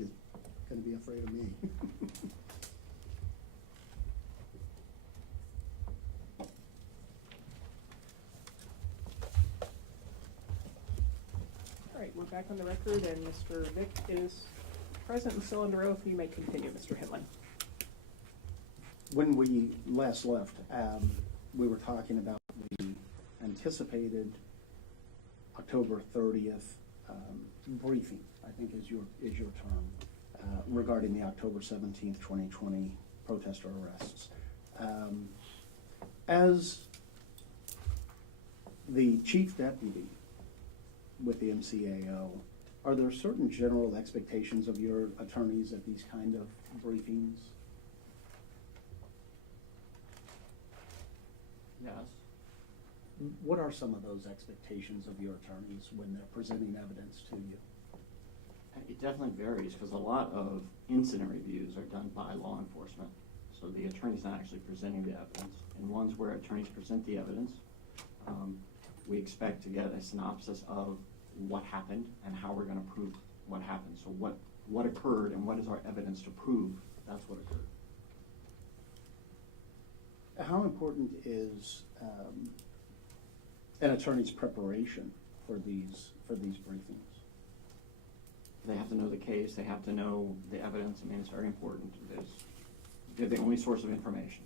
is going to be afraid of me. All right, we're back on the record, and Mr. Vick is present and still under oath. You may continue, Mr. Hinley. When we last left, we were talking about the anticipated October 30th briefing, I think is your term, regarding the October 17th, 2020 protester arrests. As the chief deputy with the MCAO, are there certain general expectations of your attorneys at these kind of briefings? Yes. What are some of those expectations of your attorneys when they're presenting evidence to you? It definitely varies because a lot of incident reviews are done by law enforcement. So the attorney's not actually presenting the evidence. In ones where attorneys present the evidence, we expect to get a synopsis of what happened and how we're going to prove what happened. So what occurred and what is our evidence to prove that's what occurred. How important is an attorney's preparation for these briefings? They have to know the case. They have to know the evidence. I mean, it's very important. They're the only source of information,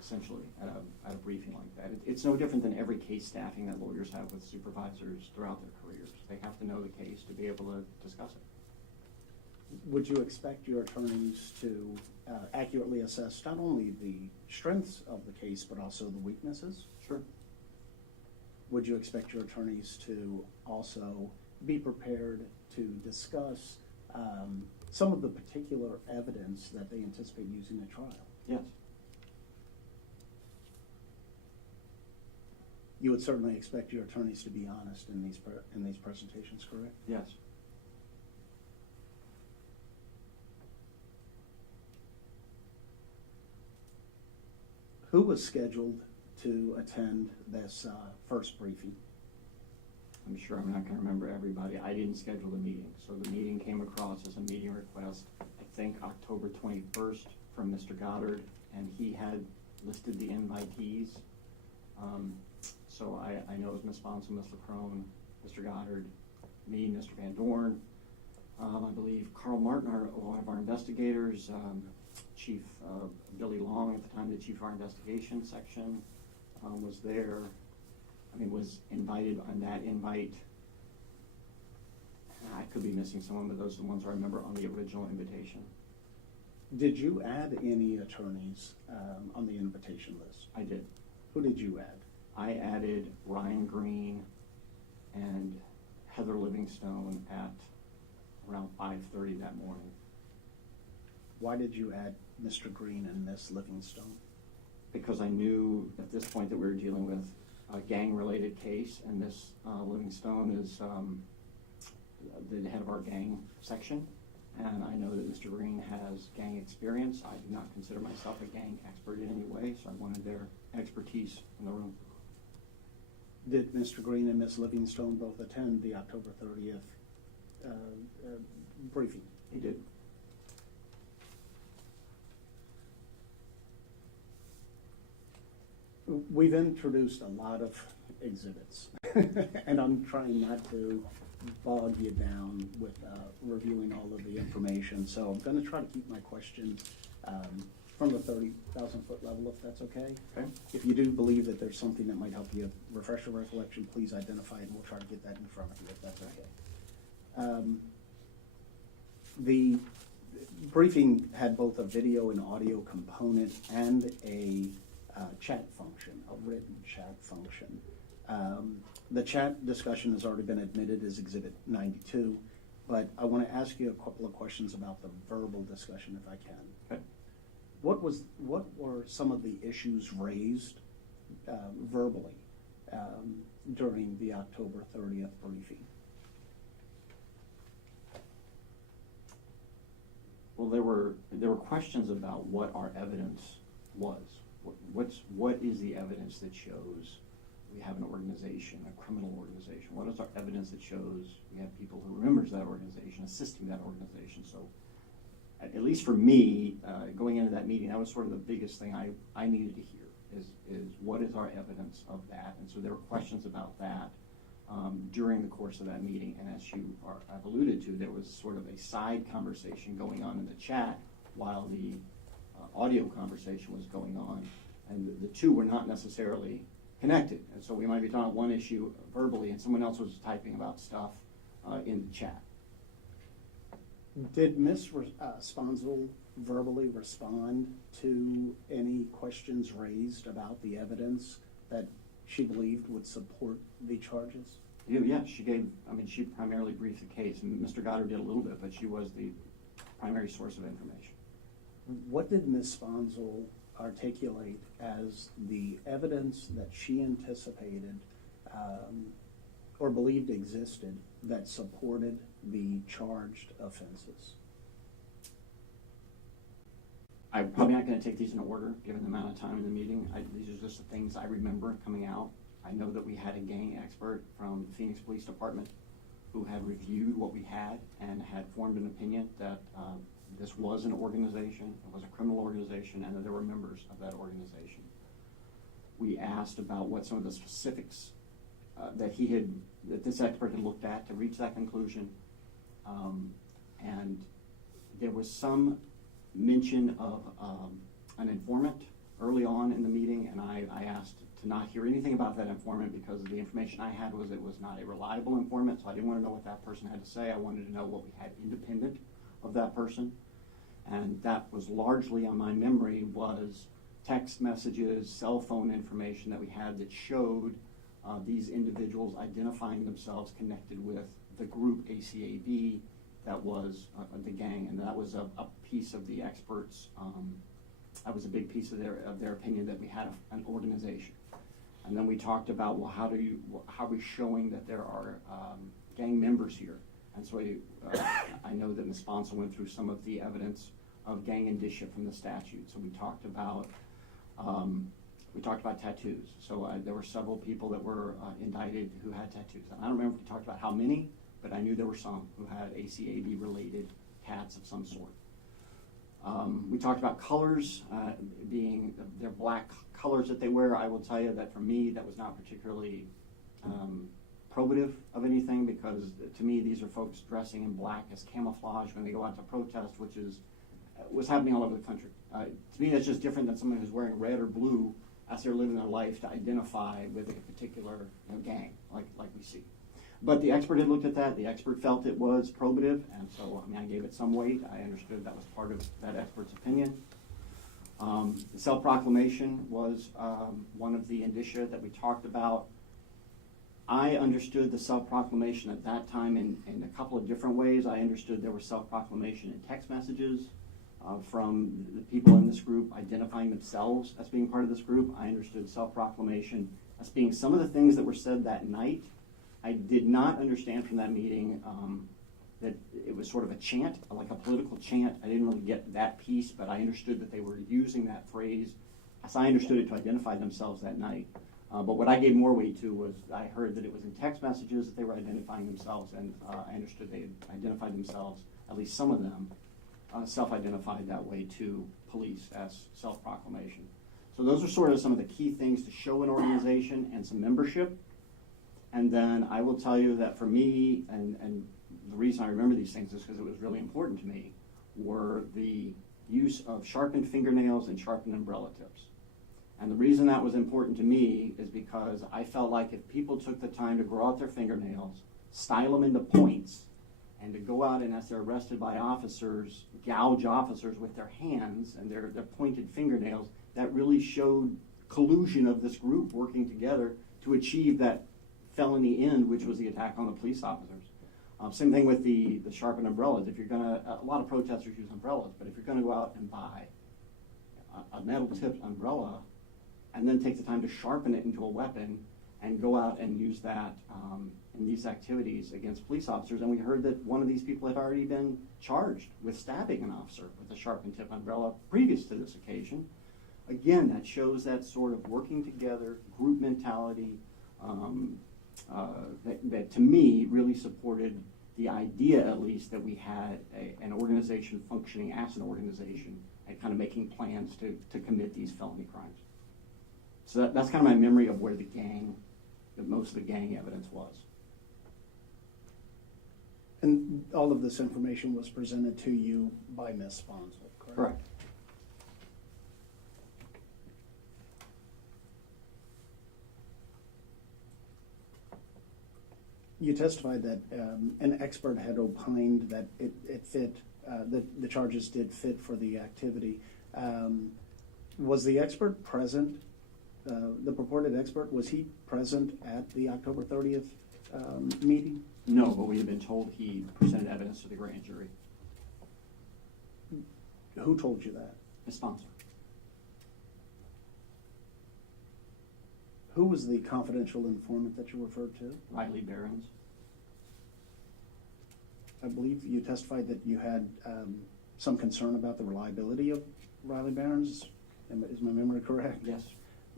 essentially, at a briefing like that. It's no different than every case staffing that lawyers have with supervisors throughout their careers. They have to know the case to be able to discuss it. Would you expect your attorneys to accurately assess not only the strengths of the case, but also the weaknesses? Sure. Would you expect your attorneys to also be prepared to discuss some of the particular evidence that they anticipate using at trial? Yes. You would certainly expect your attorneys to be honest in these presentations, correct? Yes. Who was scheduled to attend this first briefing? I'm sure I'm not going to remember everybody. I didn't schedule the meeting. So the meeting came across as a meeting request, I think October 21st from Mr. Goddard, and he had listed the invitees. So I know it was Ms. Sponsel, Mr. Crone, Mr. Goddard, me, Mr. Van Dorn, I believe Carl Martin, one of our investigators, Chief Billy Long, at the time the chief of our investigation section, was there. I mean, was invited on that invite. I could be missing someone, but those are the ones I remember on the original invitation. Did you add any attorneys on the invitation list? I did. Who did you add? I added Ryan Green and Heather Livingstone at around 5:30 that morning. Why did you add Mr. Green and Ms. Livingstone? Because I knew at this point that we were dealing with a gang-related case, and Ms. Livingstone is the head of our gang section, and I know that Mr. Green has gang experience. I do not consider myself a gang expert in any way, so I wanted their expertise in the room. Did Mr. Green and Ms. Livingstone both attend the October 30th briefing? He did. We've introduced a lot of exhibits, and I'm trying not to bog you down with reviewing all of the information, so I'm going to try to keep my questions from the 30,000-foot level, if that's okay. Okay. If you do believe that there's something that might help you refresh your recollection, please identify it, and we'll try to get that in front of you, if that's okay. The briefing had both a video and audio component and a chat function, a written chat function. The chat discussion has already been admitted as Exhibit 92, but I want to ask you a couple of questions about the verbal discussion, if I can. Okay. What were some of the issues raised verbally during the October 30th briefing? Well, there were questions about what our evidence was. What is the evidence that shows we have an organization, a criminal organization? What is our evidence that shows we have people who are members of that organization, assisting that organization? So at least for me, going into that meeting, that was sort of the biggest thing I needed to hear is what is our evidence of that? And so there were questions about that during the course of that meeting. And as I've alluded to, there was sort of a side conversation going on in the chat while the audio conversation was going on. And the two were not necessarily connected. And so we might be talking about one issue verbally and someone else was typing about stuff in the chat. Did Ms. Sponsel verbally respond to any questions raised about the evidence that she believed would support the charges? Yeah, she primarily briefed the case, and Mr. Goddard did a little bit, but she was the primary source of information. What did Ms. Sponsel articulate as the evidence that she anticipated or believed existed that supported the charged offenses? I'm probably not going to take these in order, given the amount of time in the meeting. These are just the things I remember coming out. I know that we had a gang expert from the Phoenix Police Department who had reviewed what we had and had formed an opinion that this was an organization, it was a criminal organization, and that there were members of that organization. We asked about what some of the specifics that this expert had looked at to reach that conclusion. And there was some mention of an informant early on in the meeting, and I asked to not hear anything about that informant because the information I had was it was not a reliable informant, so I didn't want to know what that person had to say. I wanted to know what we had independent of that person. And that was largely on my memory was text messages, cell phone information that we had that showed these individuals identifying themselves connected with the group ACAB that was the gang, and that was a piece of the experts. That was a big piece of their opinion that we had an organization. And then we talked about, well, how are we showing that there are gang members here? And so I know that Ms. Sponsel went through some of the evidence of gang indicia from the statute. So we talked about tattoos. So there were several people that were indicted who had tattoos. And I don't remember if we talked about how many, but I knew there were some who had ACAB-related tats of some sort. We talked about colors being their black colors that they wear. I will tell you that for me, that was not particularly probative of anything, because to me, these are folks dressing in black as camouflage when they go out to protest, which is what's happening all over the country. To me, that's just different than someone who's wearing red or blue as they're living their life to identify with a particular gang, like we see. But the expert had looked at that. The expert felt it was probative, and so I gave it some weight. I understood that was part of that expert's opinion. The self-proclamation was one of the indicia that we talked about. I understood the self-proclamation at that time in a couple of different ways. I understood there was self-proclamation in text messages from the people in this group identifying themselves as being part of this group. I understood self-proclamation as being some of the things that were said that night. I did not understand from that meeting that it was sort of a chant, like a political chant. I didn't really get that piece, but I understood that they were using that phrase, as I understood it, to identify themselves that night. But what I gave more weight to was I heard that it was in text messages that they were identifying themselves, and I understood they had identified themselves, at least some of them, self-identified that way to police as self-proclamation. So those are sort of some of the key things to show an organization and some membership. And then I will tell you that for me, and the reason I remember these things is because it was really important to me, were the use of sharpened fingernails and sharpened umbrella tips. And the reason that was important to me is because I felt like if people took the time to grow out their fingernails, style them into points, and to go out and, as they're arrested by officers, gouge officers with their hands and their pointed fingernails, that really showed collusion of this group working together to achieve that felony end, which was the attack on the police officers. Same thing with the sharpened umbrellas. If you're gonna, a lot of protesters use umbrellas, but if you're gonna go out and buy a metal-tipped umbrella and then take the time to sharpen it into a weapon and go out and use that in these activities against police officers, and we heard that one of these people had already been charged with stabbing an officer with a sharpened tip umbrella previous to this occasion. Again, that shows that sort of working together, group mentality, that to me really supported the idea, at least, that we had an organization functioning as an organization and kind of making plans to commit these felony crimes. So that's kind of my memory of where most of the gang evidence was. And all of this information was presented to you by Ms. Sponsel, correct? Correct. You testified that an expert had opined that it fit, that the charges did fit for the activity. Was the expert present, the purported expert, was he present at the October 30th meeting? No, but we have been told he presented evidence to the grand jury. Who told you that? Ms. Sponsel. Who was the confidential informant that you referred to? Riley Behrens. I believe you testified that you had some concern about the reliability of Riley Behrens. Is my memory correct? Yes.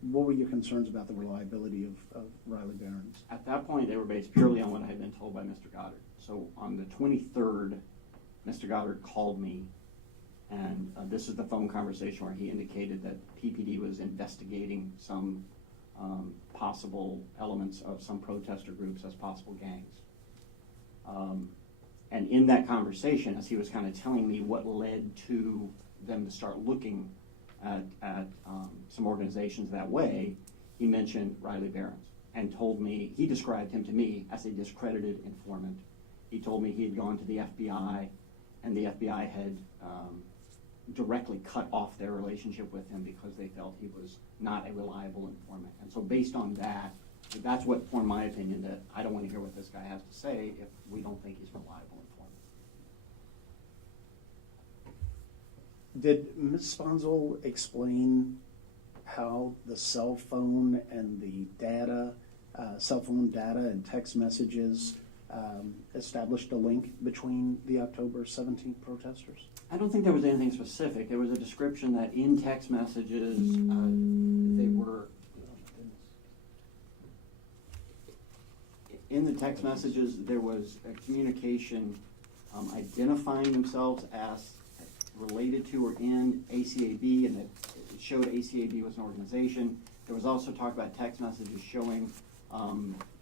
What were your concerns about the reliability of Riley Behrens? At that point, they were based purely on what I had been told by Mr. Goddard. So on the 23rd, Mr. Goddard called me, and this is the phone conversation where he indicated that PPD was investigating some possible elements of some protester groups as possible gangs. And in that conversation, as he was kind of telling me what led to them to start looking at some organizations that way, he mentioned Riley Behrens and told me, he described him to me as a discredited informant. He told me he had gone to the FBI, and the FBI had directly cut off their relationship with him because they felt he was not a reliable informant. And so based on that, that's what formed my opinion that I don't want to hear what this guy has to say if we don't think he's a reliable informant. Did Ms. Sponsel explain how the cell phone and the data, cell phone data and text messages established a link between the October 17th protesters? I don't think there was anything specific. There was a description that in text messages, they were, in the text messages, there was a communication identifying themselves as related to or in ACAB, and it showed ACAB was an organization. There was also talk about text messages showing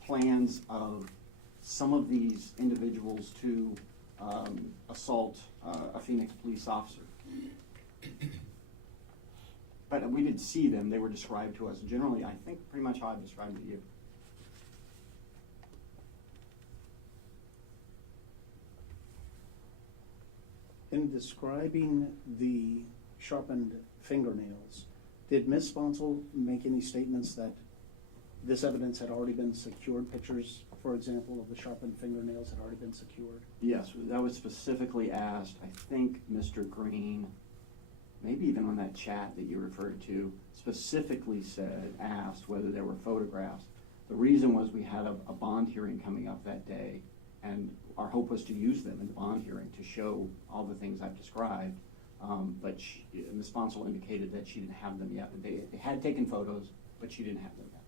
plans of some of these individuals to assault a Phoenix police officer. But we did see them. They were described to us. Generally, I think pretty much how I've described it to you. In describing the sharpened fingernails, did Ms. Sponsel make any statements that this evidence had already been secured? Pictures, for example, of the sharpened fingernails had already been secured? Yes, that was specifically asked. I think Mr. Green, maybe even on that chat that you referred to, specifically asked whether there were photographs. The reason was we had a bond hearing coming up that day, and our hope was to use them in the bond hearing to show all the things I've described. But Ms. Sponsel indicated that she didn't have them yet. They had taken photos, but she didn't have them yet.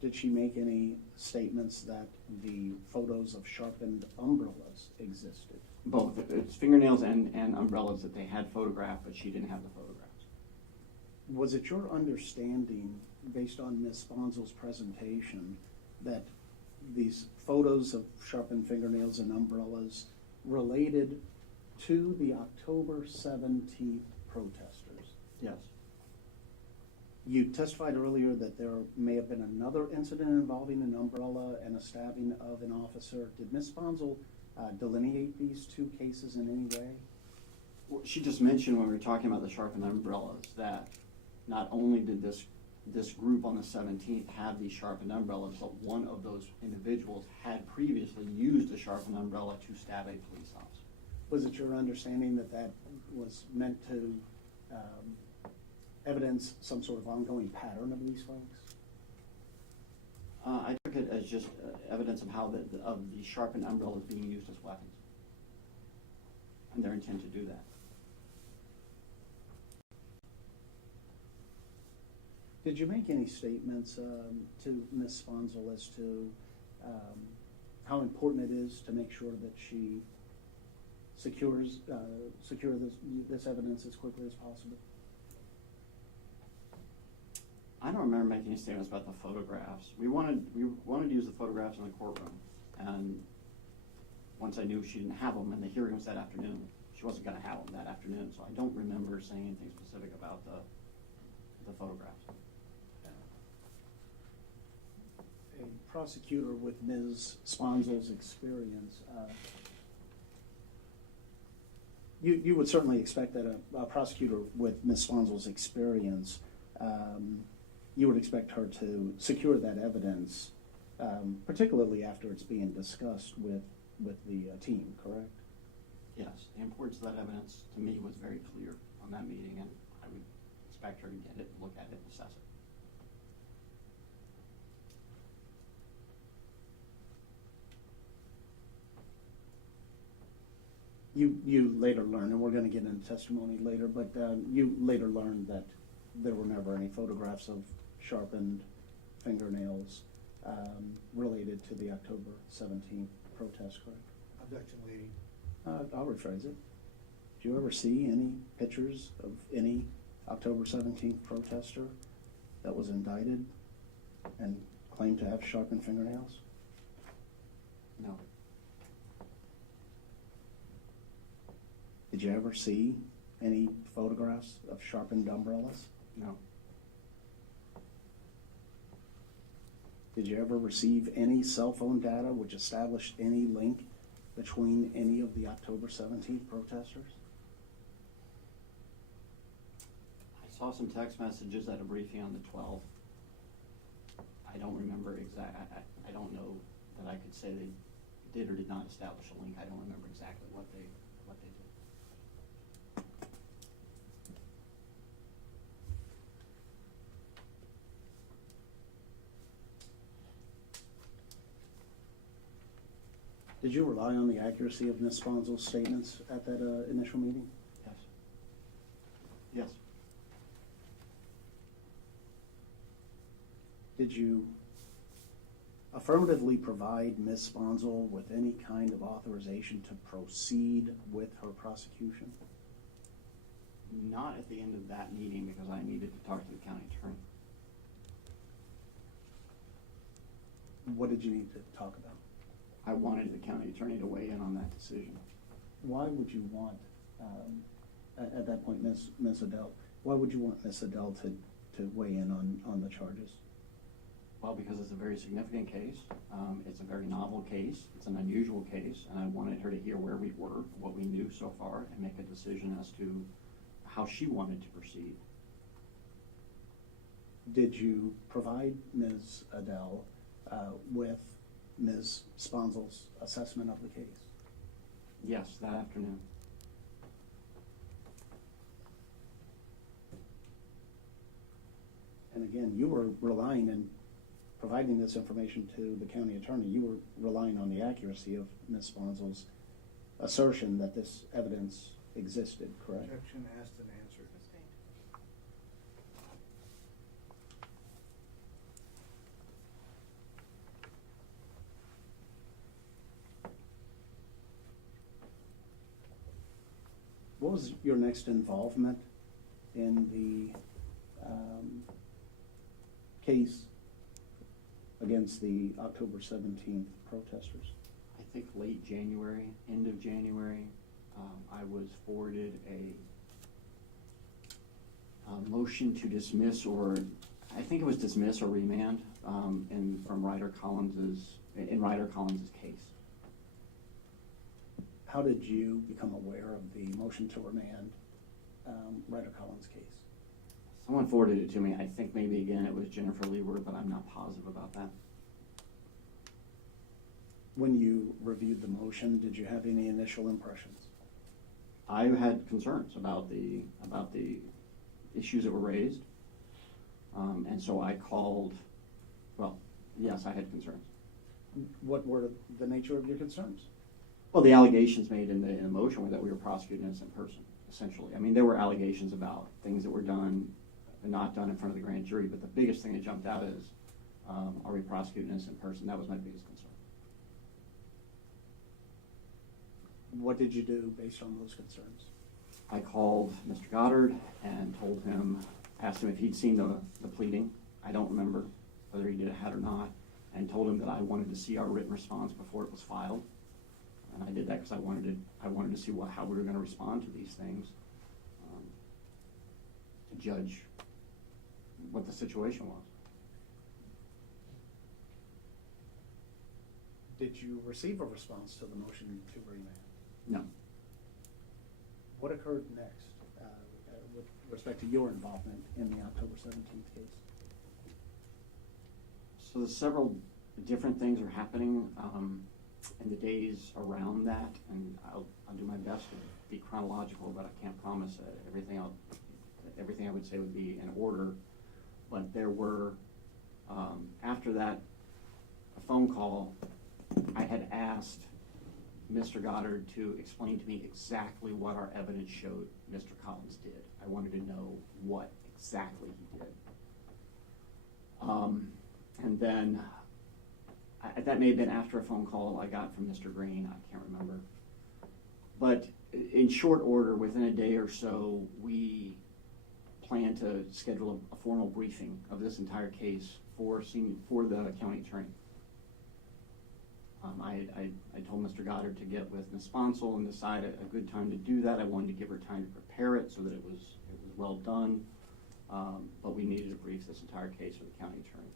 Did she make any statements that the photos of sharpened umbrellas existed? Both. It's fingernails and umbrellas that they had photographed, but she didn't have the photographs. Was it your understanding, based on Ms. Sponsel's presentation, that these photos of sharpened fingernails and umbrellas related to the October 17th protesters? Yes. You testified earlier that there may have been another incident involving an umbrella and a stabbing of an officer. Did Ms. Sponsel delineate these two cases in any way? Well, she just mentioned when we were talking about the sharpened umbrellas that not only did this group on the 17th have these sharpened umbrellas, but one of those individuals had previously used a sharpened umbrella to stab a police officer. Was it your understanding that that was meant to evidence some sort of ongoing pattern of these folks? I took it as just evidence of how of the sharpened umbrellas being used as weapons, and their intent to do that. Did you make any statements to Ms. Sponsel as to how important it is to make sure that she secure this evidence as quickly as possible? I don't remember making any statements about the photographs. We wanted to use the photographs in the courtroom, and once I knew she didn't have them, and the hearing was that afternoon, she wasn't going to have them that afternoon, so I don't remember saying anything specific about the photographs. A prosecutor with Ms. Sponsel's experience, you would certainly expect that a prosecutor with Ms. Sponsel's experience, you would expect her to secure that evidence, particularly after it's being discussed with the team, correct? Yes, the importance of that evidence to me was very clear on that meeting, and I would expect her to get it, look at it, and assess it. You later learned, and we're going to get into testimony later, but you later learned that there were never any photographs of sharpened fingernails related to the October 17th protest, correct? Objection, lady. I'll rephrase it. Did you ever see any pictures of any October 17th protester that was indicted and claimed to have sharpened fingernails? No. Did you ever see any photographs of sharpened umbrellas? No. Did you ever receive any cell phone data which established any link between any of the October 17th protesters? I saw some text messages at a briefing on the 12th. I don't remember I don't know that I could say they did or did not establish a link. I don't remember exactly what they did. Did you rely on the accuracy of Ms. Sponsel's statements at that initial meeting? Yes. Yes. Did you affirmatively provide Ms. Sponsel with any kind of authorization to proceed with her prosecution? Not at the end of that meeting because I needed to talk to the county attorney. What did you need to talk about? I wanted the county attorney to weigh in on that decision. Why would you want, at that point, Ms. Adele, why would you want Ms. Adele to weigh in on the charges? Well, because it's a very significant case. It's a very novel case. It's an unusual case, and I wanted her to hear where we were, what we knew so far, and make a decision as to how she wanted to proceed. Did you provide Ms. Adele with Ms. Sponsel's assessment of the case? Yes, that afternoon. And again, you were relying and providing this information to the county attorney. You were relying on the accuracy of Ms. Sponsel's assertion that this evidence existed, correct? Objection, asked and answered. What was your next involvement in the case against the October 17th protesters? I think late January, end of January, I was forwarded a motion to dismiss, or I think it was dismiss or remand, from Ryder Collins's case. How did you become aware of the motion to remand Ryder Collins' case? Someone forwarded it to me. I think maybe again it was Jennifer Leeward, but I'm not positive about that. When you reviewed the motion, did you have any initial impressions? I had concerns about the issues that were raised, and so I called. Well, yes, I had concerns. What were the nature of your concerns? Well, the allegations made in the motion were that we were prosecuting an innocent person, essentially. I mean, there were allegations about things that were done and not done in front of the grand jury. But the biggest thing that jumped out is, are we prosecuting an innocent person? That was my biggest concern. What did you do based on those concerns? I called Mr. Goddard and told him, asked him if he'd seen the pleading. I don't remember whether he had or not, and told him that I wanted to see our written response before it was filed. And I did that because I wanted to see how we were going to respond to these things, to judge what the situation was. Did you receive a response to the motion to remand? No. What What occurred next with respect to your involvement in the October 17th case? So there's several different things are happening in the days around that, and I'll do my best to be chronological, but I can't promise everything I would say would be in order. But there were, after that, a phone call, I had asked Mr. Goddard to explain to me exactly what our evidence showed Mr. Collins did. I wanted to know what exactly he did. And then, that may have been after a phone call I got from Mr. Green, I can't remember. But in short order, within a day or so, we plan to schedule a formal briefing of this entire case for the county attorney. I told Mr. Goddard to get with Ms. Sponsel and decide a good time to do that. I wanted to give her time to prepare it so that it was well done, but we needed to brief this entire case with the county attorney.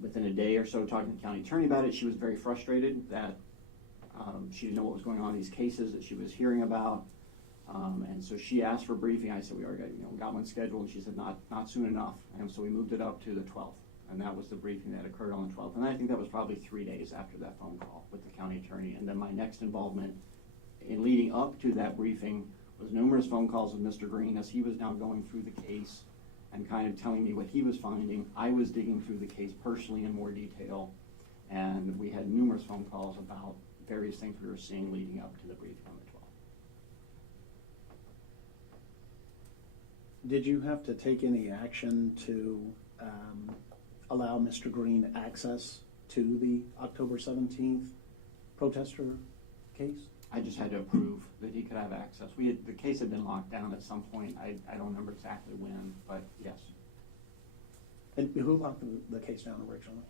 Within a day or so talking to the county attorney about it, she was very frustrated that she didn't know what was going on in these cases that she was hearing about. And so she asked for a briefing. I said, we already got one scheduled, and she said, not soon enough. And so we moved it up to the 12th. And that was the briefing that occurred on the 12th. And I think that was probably 3 days after that phone call with the county attorney. And then my next involvement in leading up to that briefing was numerous phone calls with Mr. Green as he was now going through the case and kind of telling me what he was finding. I was digging through the case personally in more detail. And we had numerous phone calls about various things we were seeing leading up to the briefing on the 12th. Did you have to take any action to allow Mr. Green access to the October 17th protester case? I just had to approve that he could have access. The case had been locked down at some point. I don't remember exactly when, but yes. And who locked the case down originally?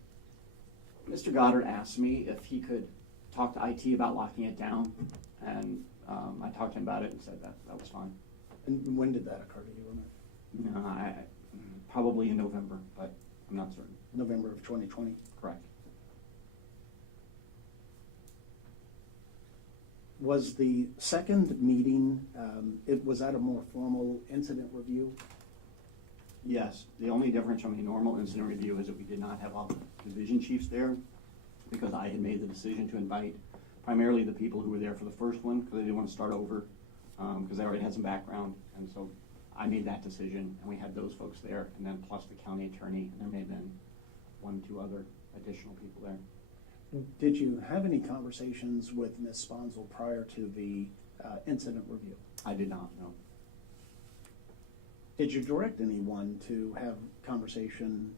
Mr. Goddard asked me if he could talk to IT about locking it down, and I talked to him about it and said that was fine. And when did that occur, do you remember? No, probably in November, but I'm not certain. November of 2020? Correct. Was the second meeting, was that a more formal incident review? Yes, the only difference from a normal incident review is that we did not have all the division chiefs there, because I had made the decision to invite primarily the people who were there for the first one, because they didn't want to start over, because they already had some background, and so I made that decision, and we had those folks there, and then plus the county attorney, and there may have been 1 or 2 other additional people there. Did you have any conversations with Ms. Sponsel prior to the incident review? I did not, no. Did you direct anyone to have conversation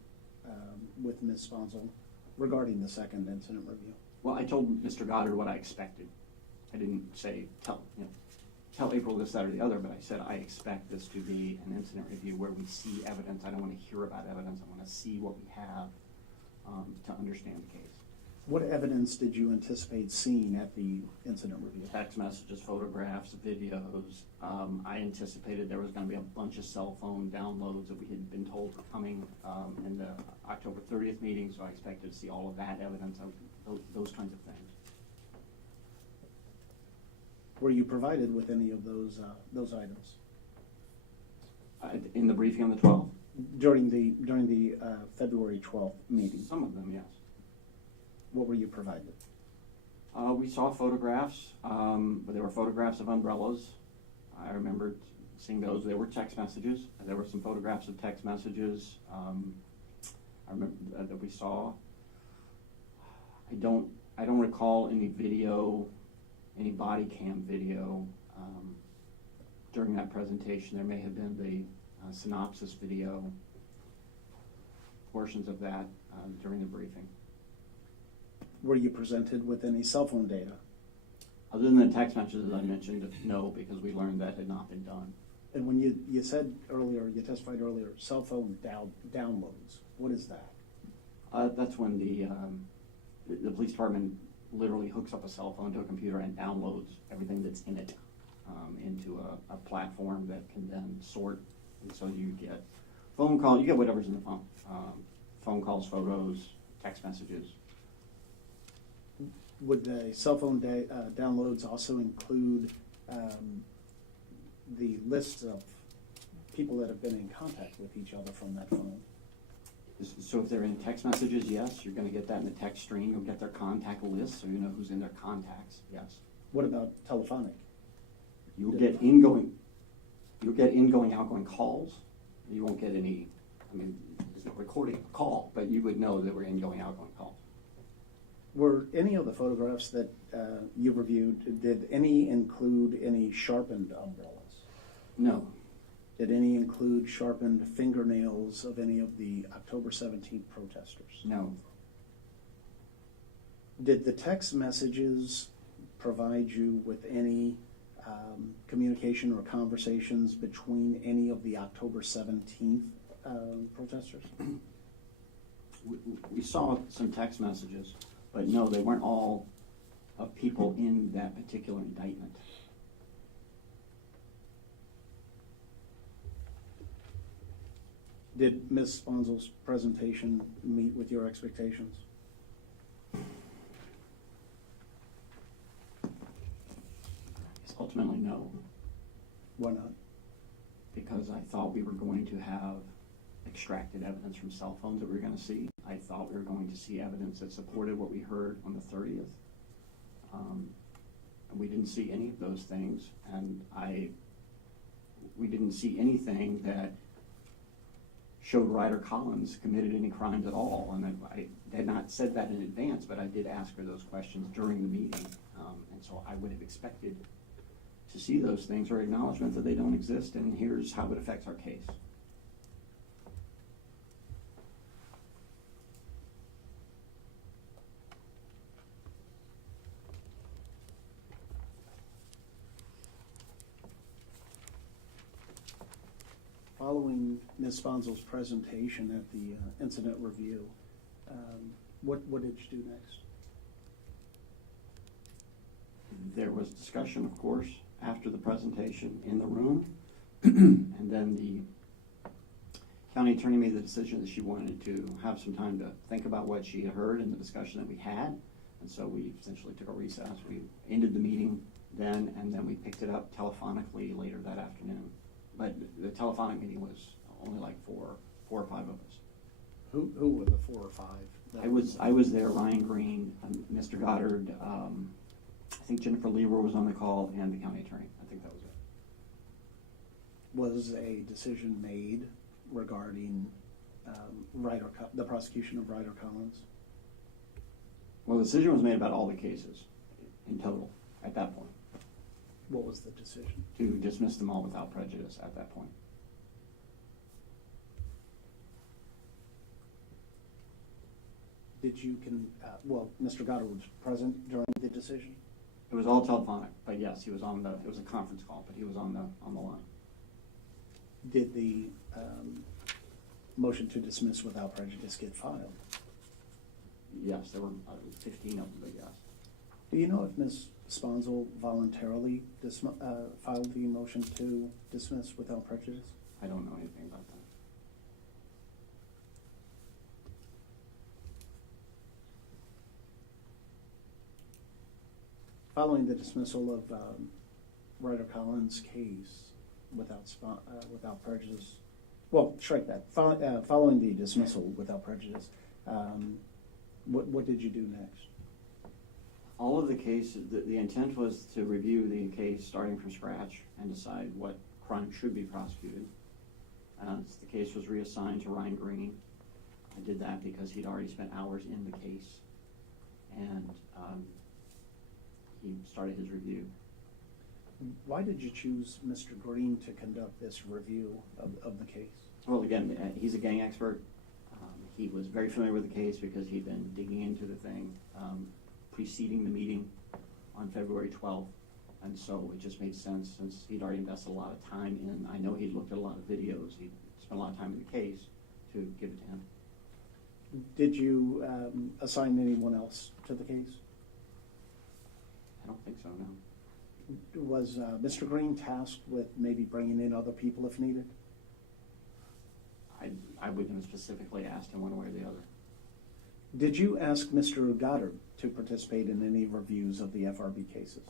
with Ms. Sponsel regarding the second incident review? Well, I told Mr. Goddard what I expected. I didn't say, tell April this, that, or the other, but I said I expect this to be an incident review where we see evidence. I don't want to hear about evidence. I want to see what we have to understand the case. What evidence did you anticipate seeing at the incident review? Text messages, photographs, videos. I anticipated there was going to be a bunch of cell phone downloads that we had been told were coming in the October 30th meeting, so I expected to see all of that evidence, those kinds of things. Were you provided with any of those items? In the briefing on the 12th? During the February 12th meeting? Some of them, yes. What were you provided? We saw photographs, but there were photographs of umbrellas. I remember seeing those. There were text messages. There were some photographs of text messages I remember that we saw. I don't recall any video, any body cam video during that presentation, there may have been the synopsis video portions of that during the briefing. Were you presented with any cell phone data? Other than the text messages I mentioned, no, because we learned that had not been done. And when you said earlier, you testified earlier, cell phone downloads, what is that? That's when the police department literally hooks up a cell phone to a computer and downloads everything that's in it into a platform that can then sort. And so you get phone call, you get whatever's in the phone. Phone calls, photos, text messages. Would the cell phone downloads also include the lists of people that have been in contact with each other from that phone? So if they're in text messages, yes, you're going to get that in the text stream. You'll get their contact list, so you know who's in their contacts. Yes. What about telephonic? You'll get ingoing, outgoing calls. You won't get any. I mean, there's no recording of a call, but you would know that we're ingoing, outgoing calls. Were any of the photographs that you reviewed, did any include any sharpened umbrellas? No. Did any include sharpened fingernails of any of the October 17th protesters? No. Did the text messages provide you with any communication or conversations between any of the October 17th protesters? We saw some text messages, but no, they weren't all of people in that particular indictment. Did Ms. Sponsel's presentation meet with your expectations? Ultimately, no, Why not? because I thought we were going to have extracted evidence from cell phones that we were going to see. I thought we were going to see evidence that supported what we heard on the 30th. We didn't see any of those things, and we didn't see anything that showed Ryder Collins committed any crimes at all. And I had not said that in advance, but I did ask her those questions during the meeting. And so I would have expected to see those things or acknowledgement that they don't exist, and here's how it affects our case. Following Ms. Sponsel's presentation at the incident review, what did you do next? There was discussion, of course, after the presentation in the room, and then the county attorney made the decision that she wanted to have some time to think about what she had heard in the discussion that we had, and so we essentially took a recess. We ended the meeting then, and then we picked it up telephonically later that afternoon. But the telephonic meeting was only like four or five of us. Who were the 4 or 5? I was there, Ryan Green, Mr. Goddard, I think Jennifer Leroy was on the call, and the county attorney. I think that was it. Was a decision made regarding the prosecution of Ryder Collins? Well, the decision was made about all the cases in total at that point, What was the decision? to dismiss them all without prejudice at that point. Did you Mr. Goddard was present during the decision? It was all telephonic, but yes, he was on it was a conference call, but he was on the line. Did the motion to dismiss without prejudice get filed? Yes, there were 15 of them, but yes. Do you know if Ms. Sponsel voluntarily filed the motion to dismiss without prejudice? I don't know anything about that. Following the dismissal of Ryder Collins' case without prejudice, well, strike that. Following the dismissal without prejudice, what did you do next? All of the cases, the intent was to review the case starting from scratch and decide what crime should be prosecuted. The case was reassigned to Ryan Green. I did that because he'd already spent hours in the case, and he started his review. Why did you choose Mr. Green to conduct this review of the case? Well, again, he's a gang expert. He was very familiar with the case because he'd been digging into the thing preceding the meeting on February 12th. And so it just made sense, since he'd already invested a lot of time in, I know he'd looked at a lot of videos, he'd spent a lot of time in the case, to give it to him. Did you assign anyone else to the case? I don't think so, no. Was Mr. Green tasked with maybe bringing in other people if needed? I wouldn't have specifically asked him one way or the other. Did you ask Mr. Goddard to participate in any reviews of the FRB cases?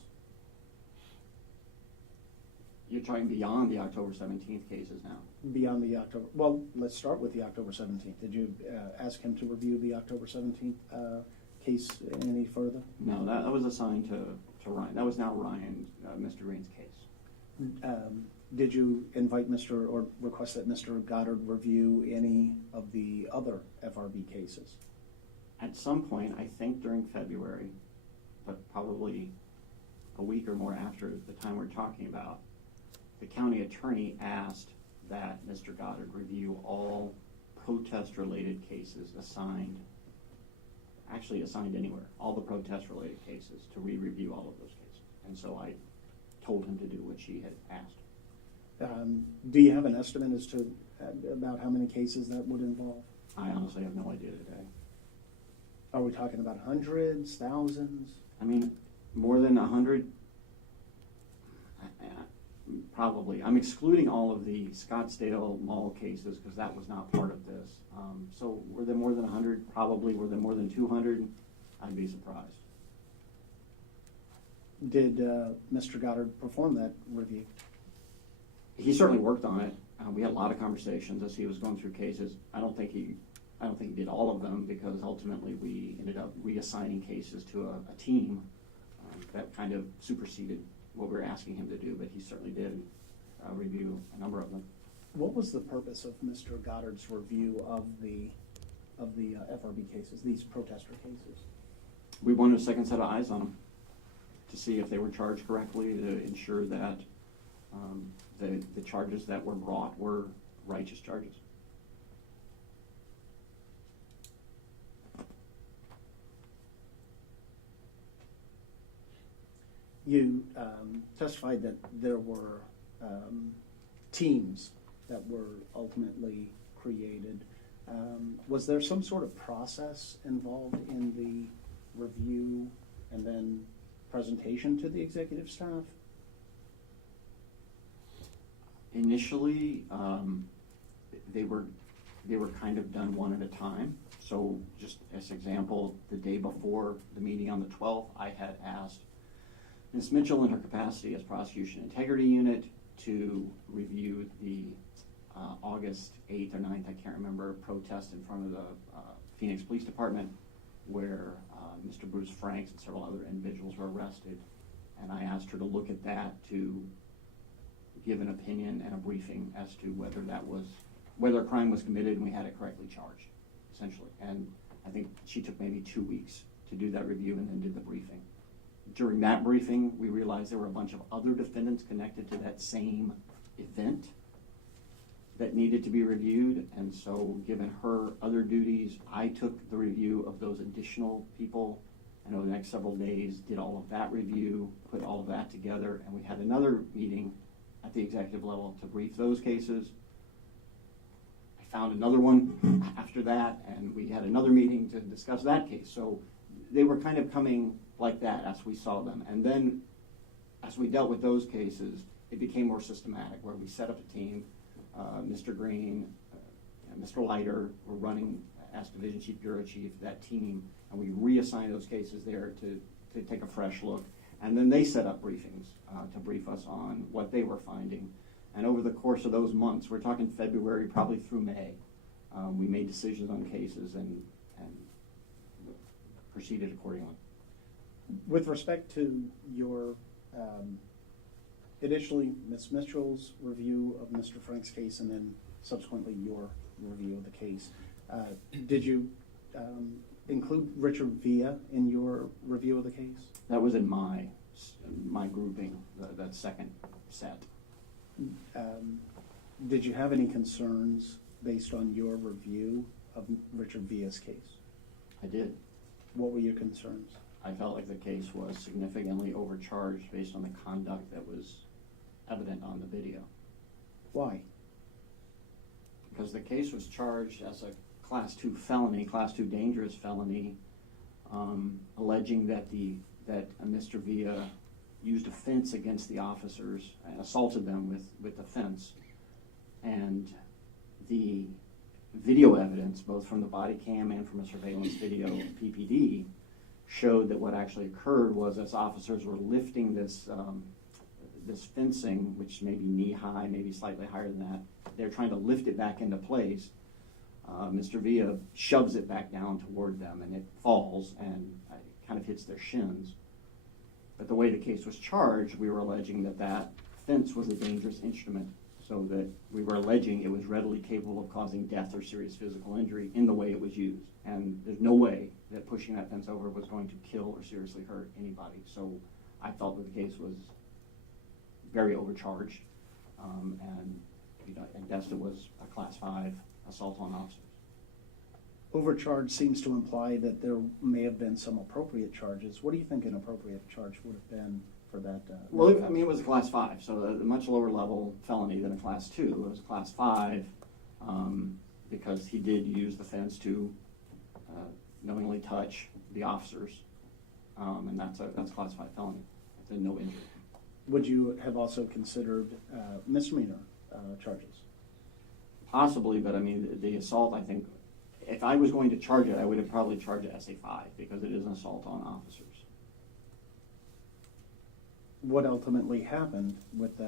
You're talking beyond the October 17th cases now. Beyond the October, well, let's start with the October 17th. Did you ask him to review the October 17th case any further? No, that was assigned to Ryan. That was now Ryan, Mr. Green's case. Did you invite or request that Mr. Goddard review any of the other FRB cases? At some point, I think during February, but probably a week or more after the time we're talking about, the county attorney asked that Mr. Goddard review all protest-related cases assigned anywhere, all the protest-related cases, to re-review all of those cases. And so I told him to do what she had asked. Do you have an estimate as to about how many cases that would involve? I honestly have no idea today. Are we talking about hundreds, thousands? I mean, more than 100? Probably. I'm excluding all of the Scottsdale Mall cases because that was not part of this. So were there more than 100? Probably. Were there more than 200? I'd be surprised. Did Mr. Goddard perform that review? He certainly worked on it. We had a lot of conversations as he was going through cases. I don't think he did all of them, because ultimately we ended up reassigning cases to a team that kind of superseded what we were asking him to do, but he certainly did review a number of them. What was the purpose of Mr. Goddard's review of the FRB cases, these protester cases? We wanted a second set of eyes on them to see if they were charged correctly, to ensure that the charges that were brought were righteous charges. You testified that there were teams that were ultimately created. Was there some sort of process involved in the review and then presentation to the executive staff? Initially, they were kind of done one at a time. So just as example, the day before the meeting on the 12th, I had asked Ms. Mitchell, in her capacity as Prosecution Integrity Unit, to review the August 8th or 9th, I can't remember, protest in front of the Phoenix Police Department, where Mr. Bruce Franks and several other individuals were arrested. And I asked her to look at that to give an opinion and a briefing as to whether a crime was committed and we had it correctly charged, essentially. And I think she took maybe 2 weeks to do that review and then did the briefing. During that briefing, we realized there were a bunch of other defendants connected to that same event that needed to be reviewed, and so given her other duties, I took the review of those additional people, and over the next several days did all of that review, put all of that together, and we had another meeting at the executive level to brief those cases. I found another one after that, and we had another meeting to discuss that case. So they were kind of coming like that as we saw them. And then as we dealt with those cases, it became more systematic, where we set up a team. Mr. Green, Mr. Leiter were running as Division Chief, Bureau Chief, that team, and we reassigned those cases there to take a fresh look. And then they set up briefings to brief us on what they were finding. And over the course of those months, we're talking February probably through May, we made decisions on cases and proceeded accordingly. With respect to your initially Ms. Mitchell's review of Mr. Frank's case and then subsequently your review of the case, did you include Richard Villa in your review of the case? That was in my my grouping, that second set. Did you have any concerns based on your review of Richard Villa's case? I did. What were your concerns? I felt like the case was significantly overcharged based on the conduct that was evident on the video. Why? Because the case was charged as a Class 2 felony, Class 2 dangerous felony, alleging that Mr. Villa used a fence against the officers and assaulted them with the fence. And the video evidence, both from the body cam and from a surveillance video PPD, showed that what actually occurred was as officers were lifting this fencing, which may be knee-high, maybe slightly higher than that, they're trying to lift it back into place. Mr. Villa shoves it back down toward them, and it falls and kind of hits their shins. But the way the case was charged, we were alleging that fence was a dangerous instrument, so that we were alleging it was readily capable of causing death or serious physical injury in the way it was used. And there's no way that pushing that fence over was going to kill or seriously hurt anybody. So I felt that the case was very overcharged, and at best it was a Class 5 assault on officers. Overcharge seems to imply that there may have been some appropriate charges. What do you think an appropriate charge would have been for that? Well, it was a Class 5, so a much lower level felony than a Class 2. It was a Class 5 because he did use the fence to knowingly touch the officers, and that's a Class 5 felony. It's a no injury. Would you have also considered misdemeanor charges? Possibly, but I mean, the assault, I think, if I was going to charge it, I would have probably charged it as a 5 because it is an assault on officers. What ultimately happened with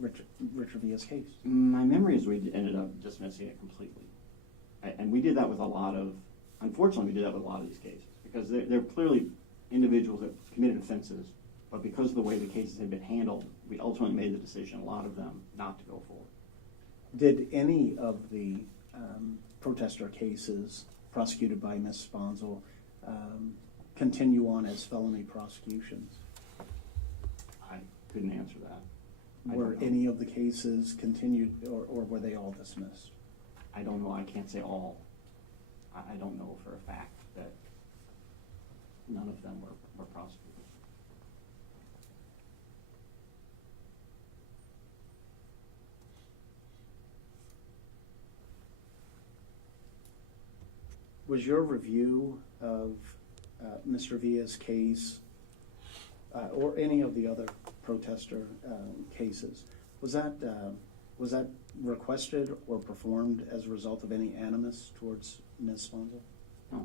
Richard Villa's case? My memory is we ended up dismissing it completely. And we did that with unfortunately, we did that with a lot of these cases because they're clearly individuals that committed offenses, but because of the way the cases had been handled, we ultimately made the decision, a lot of them, not to go forward. Did any of the protester cases prosecuted by Ms. Sponsel continue on as felony prosecutions? I couldn't answer that. Were any of the cases continued, or were they all dismissed? I don't know. I can't say all. I don't know for a fact that none of them were prosecuted. Was your review of Mr. Villa's case or any of the other protester cases, was that requested or performed as a result of any animus towards Ms. Sponsel? No.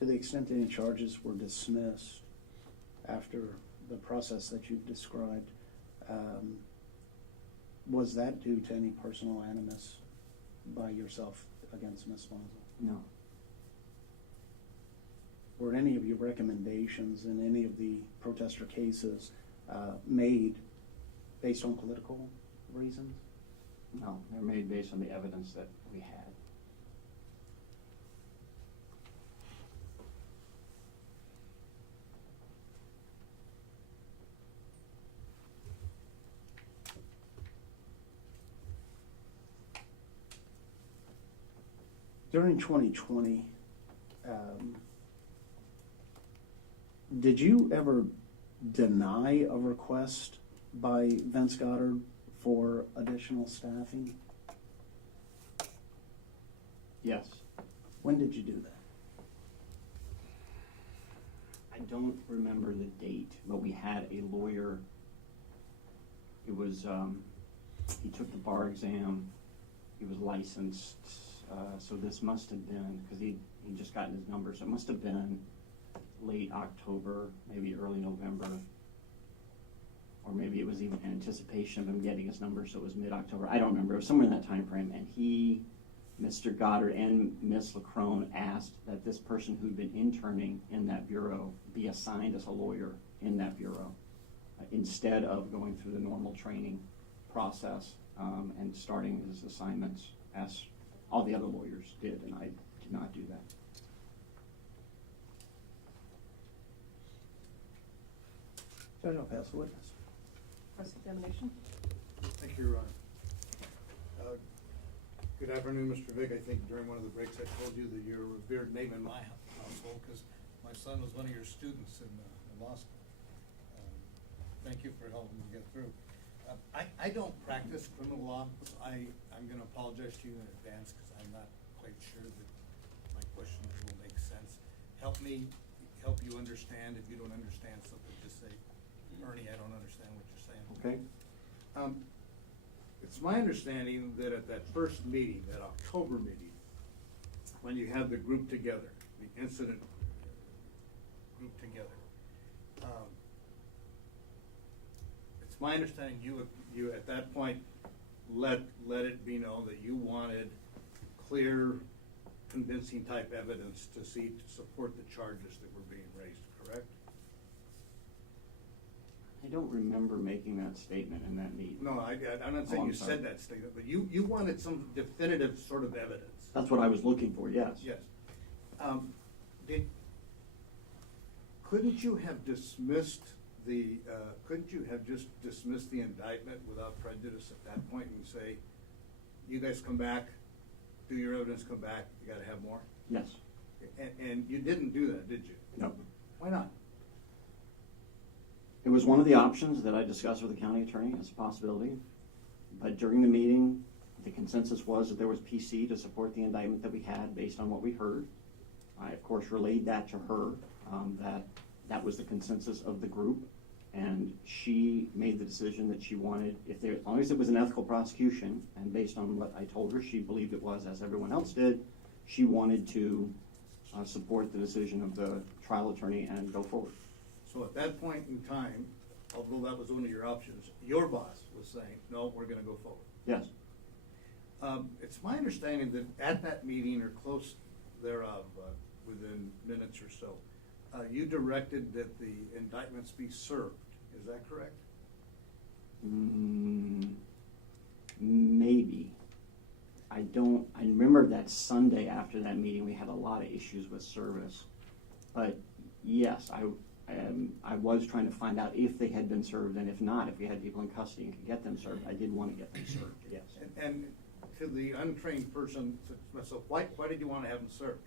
To the extent any charges were dismissed after the process that you've described, was that due to any personal animus by yourself against Ms. Sponsel? No. Were any of your recommendations in any of the protester cases made based on political reasons? No, they're made based on the evidence that we had. During 2020, did you ever deny a request by Vince Goddard for additional staffing? Yes. When did you do that? I don't remember the date, but we had a lawyer. It was, he took the bar exam. He was licensed. So this must have been, because he'd just gotten his number, so it must have been late October, maybe early November, or maybe it was even in anticipation of him getting his number, so it was mid-October. I don't remember. It was somewhere in that time frame, and he, Mr. Goddard and Ms. LaCrone asked that this person who'd been interning in that bureau be assigned as a lawyer in that bureau instead of going through the normal training process and starting his assignments as all the other lawyers did, and I did not do that. Judge, I'll pass the witness. Cross-examination? Thank you, Your Honor. Good afternoon, Mr. Vick. I think during one of the breaks I told you that you're a revered name in my household because my son was one of your students in law school. Thank you for helping me get through. I don't practice criminal law. I'm going to apologize to you in advance because I'm not quite sure that my questions will make sense. Help me help you understand. If you don't understand something, just say, Ernie, I don't understand what you're saying. Okay. It's my understanding that at that first meeting, that October meeting, when you had the group together, the incident group together, it's my understanding you at that point let it be known that you wanted clear, convincing type evidence to support the charges that were being raised, correct? I don't remember making that statement in that meeting. No, I'm not saying I'm you sorry. said that statement, but you wanted some definitive sort of evidence. That's what I was looking for, yes. Yes. Couldn't you have dismissed couldn't you have just dismissed the indictment without prejudice at that point and say, you guys come back, do your evidence, come back, you gotta have more? Yes. And you didn't do that, did you? No. Why not? It was one of the options that I discussed with the county attorney as a possibility. But during the meeting, the consensus was that there was PC to support the indictment that we had based on what we heard. I, of course, relayed that to her, that was the consensus of the group. And she made the decision that she wanted, as long as it was an ethical prosecution, and based on what I told her, she believed it was, as everyone else did, she wanted to support the decision of the trial attorney and go forward. So at that point in time, although that was one of your options, your boss was saying, no, we're gonna go forward. Yes. It's my understanding that at that meeting or close thereof, within minutes or so, you directed that the indictments be served. Is that correct? Maybe. I remember that Sunday after that meeting, we had a lot of issues with service. But yes, I was trying to find out if they had been served, and if not, if we had people in custody and could get them served. I did want to get them served, yes. And to the untrained person, so why did you want to have them served?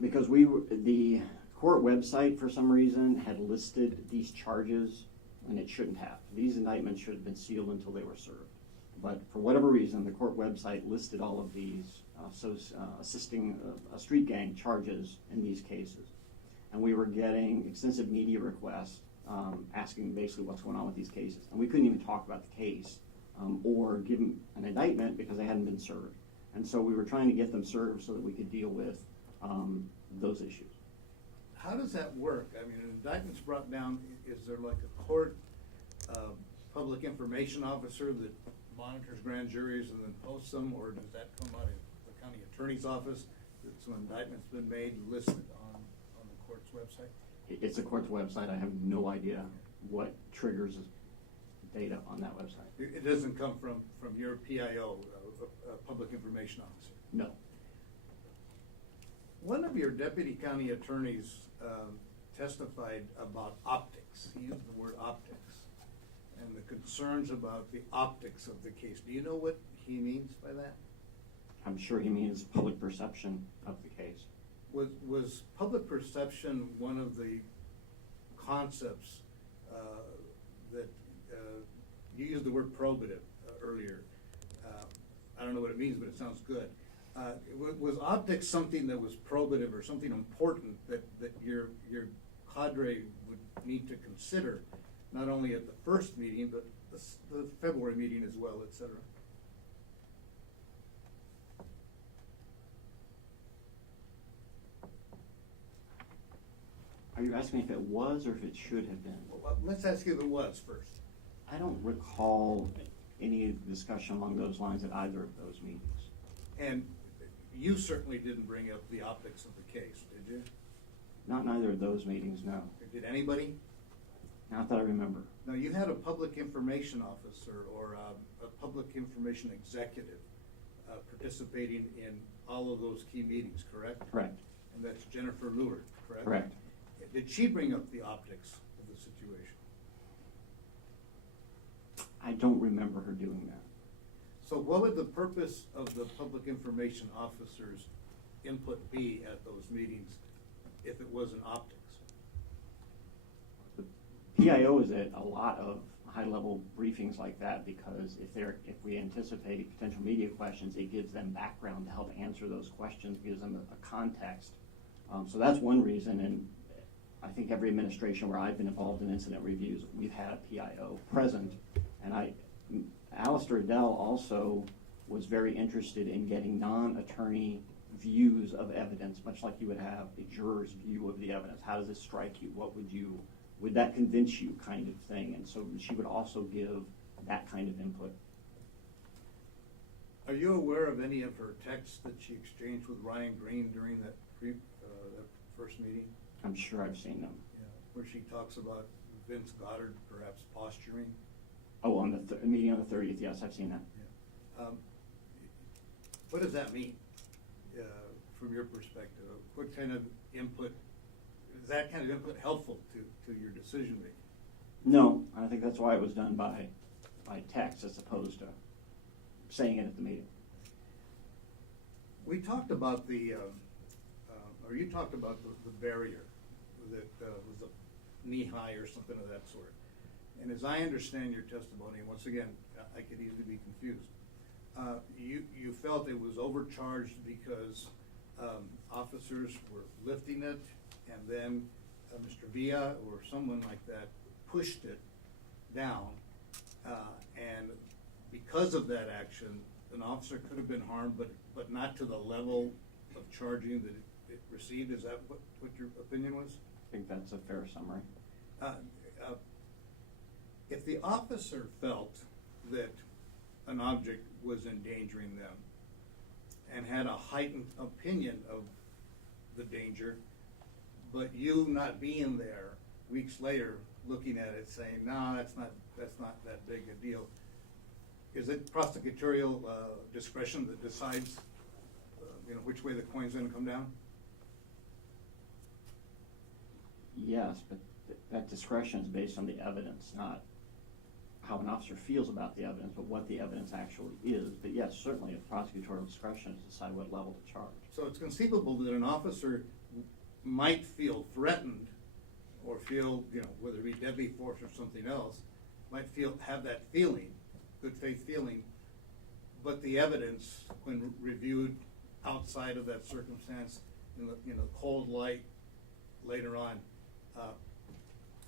Because the court website, for some reason, had listed these charges, and it shouldn't have. These indictments should have been sealed until they were served. But for whatever reason, the court website listed all of these assisting a street gang charges in these cases. And we were getting extensive media requests asking basically what's going on with these cases. And we couldn't even talk about the case or give them an indictment because they hadn't been served. And so we were trying to get them served so that we could deal with those issues. How does that work? I mean, an indictment's brought down, is there like a court public information officer that monitors grand juries and then posts them, or does that come out of the county attorney's office that some indictment's been made and listed on the court's website? It's a court's website. I have no idea what triggers data on that website. It doesn't come from your PIO, public information officer? No. One of your deputy county attorneys testified about optics. He used the word optics and the concerns about the optics of the case. Do you know what he means by that? I'm sure he means public perception of the case. Was public perception one of the concepts that you used the word probative earlier? I don't know what it means, but it sounds good. Was optics something that was probative or something important that your cadre would need to consider, not only at the first meeting, but the February meeting as well, et cetera? Are you asking if it was or if it should have been? Well, let's ask you if it was first. I don't recall any discussion along those lines at either of those meetings. And you certainly didn't bring up the optics of the case, did you? Not in either of those meetings, no. Did anybody? Not that I remember. No, you had a public information officer or a public information executive participating in all of those key meetings, correct? Correct. And that's Jennifer Lewert, correct? Correct. Did she bring up the optics of the situation? I don't remember her doing that. So what would the purpose of the public information officer's input be at those meetings if it wasn't optics? The PIO is at a lot of high-level briefings like that because if we anticipate potential media questions, it gives them background to help answer those questions, gives them a context. So that's one reason, and I think every administration where I've been involved in incident reviews, we've had a PIO present. And Alistair Adele also was very interested in getting non-attorney views of evidence, much like you would have a juror's view of the evidence. How does this strike you? Would that convince you kind of thing? And so she would also give that kind of input. Are you aware of any of her texts that she exchanged with Ryan Green during that first meeting? I'm sure I've seen them. Yeah, where she talks about Vince Goddard perhaps posturing. Oh, on the meeting on the 30th, yes, I've seen that. Yeah. What does that mean from your perspective? What kind of input, is that kind of input helpful to your decision making? No, I think that's why it was done by text as opposed to saying it at the meeting. We talked about or you talked about the barrier that was a knee high or something of that sort. And as I understand your testimony, once again, I could easily be confused. You felt it was overcharged because officers were lifting it, and then Mr. Villa or someone like that pushed it down, and because of that action, an officer could have been harmed, but not to the level of charging that it received. Is that what your opinion was? I think that's a fair summary. If the officer felt that an object was endangering them and had a heightened opinion of the danger, but you not being there weeks later looking at it saying, no, that's not that big a deal, is it prosecutorial discretion that decides which way the coin's going to come down? Yes, but that discretion is based on the evidence, not how an officer feels about the evidence, but what the evidence actually is. But yes, certainly a prosecutorial discretion to decide what level to charge. So it's conceivable that an officer might feel threatened or feel, whether it be deadly force or something else, might have that feeling, good faith feeling, but the evidence, when reviewed outside of that circumstance in the cold light later on,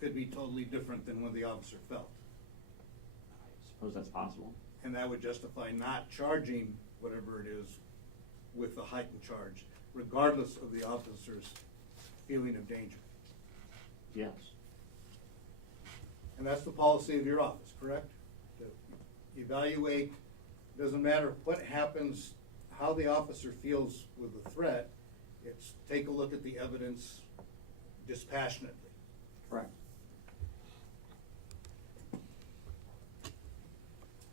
could be totally different than what the officer felt. I suppose that's possible. And that would justify not charging whatever it is with the heightened charge, regardless of the officer's feeling of danger. Yes. And that's the policy of your office, correct? To evaluate, doesn't matter what happens, how the officer feels with the threat, it's take a look at the evidence dispassionately. Correct.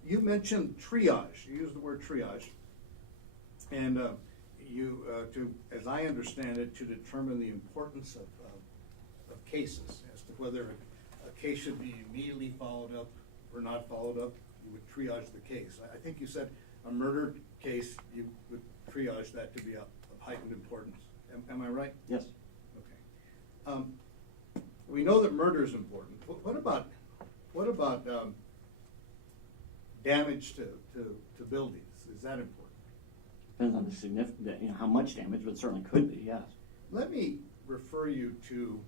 You mentioned triage. You used the word triage. And as I understand it, to determine the importance of cases, as to whether a case should be immediately followed up or not followed up, you would triage the case. I think you said a murder case, you would triage that to be of heightened importance. Am I right? Yes. Okay. We know that murder is important. What about damage to buildings? Is that important? Depends on the significant, how much damage, but certainly could be, yes. Let me refer you to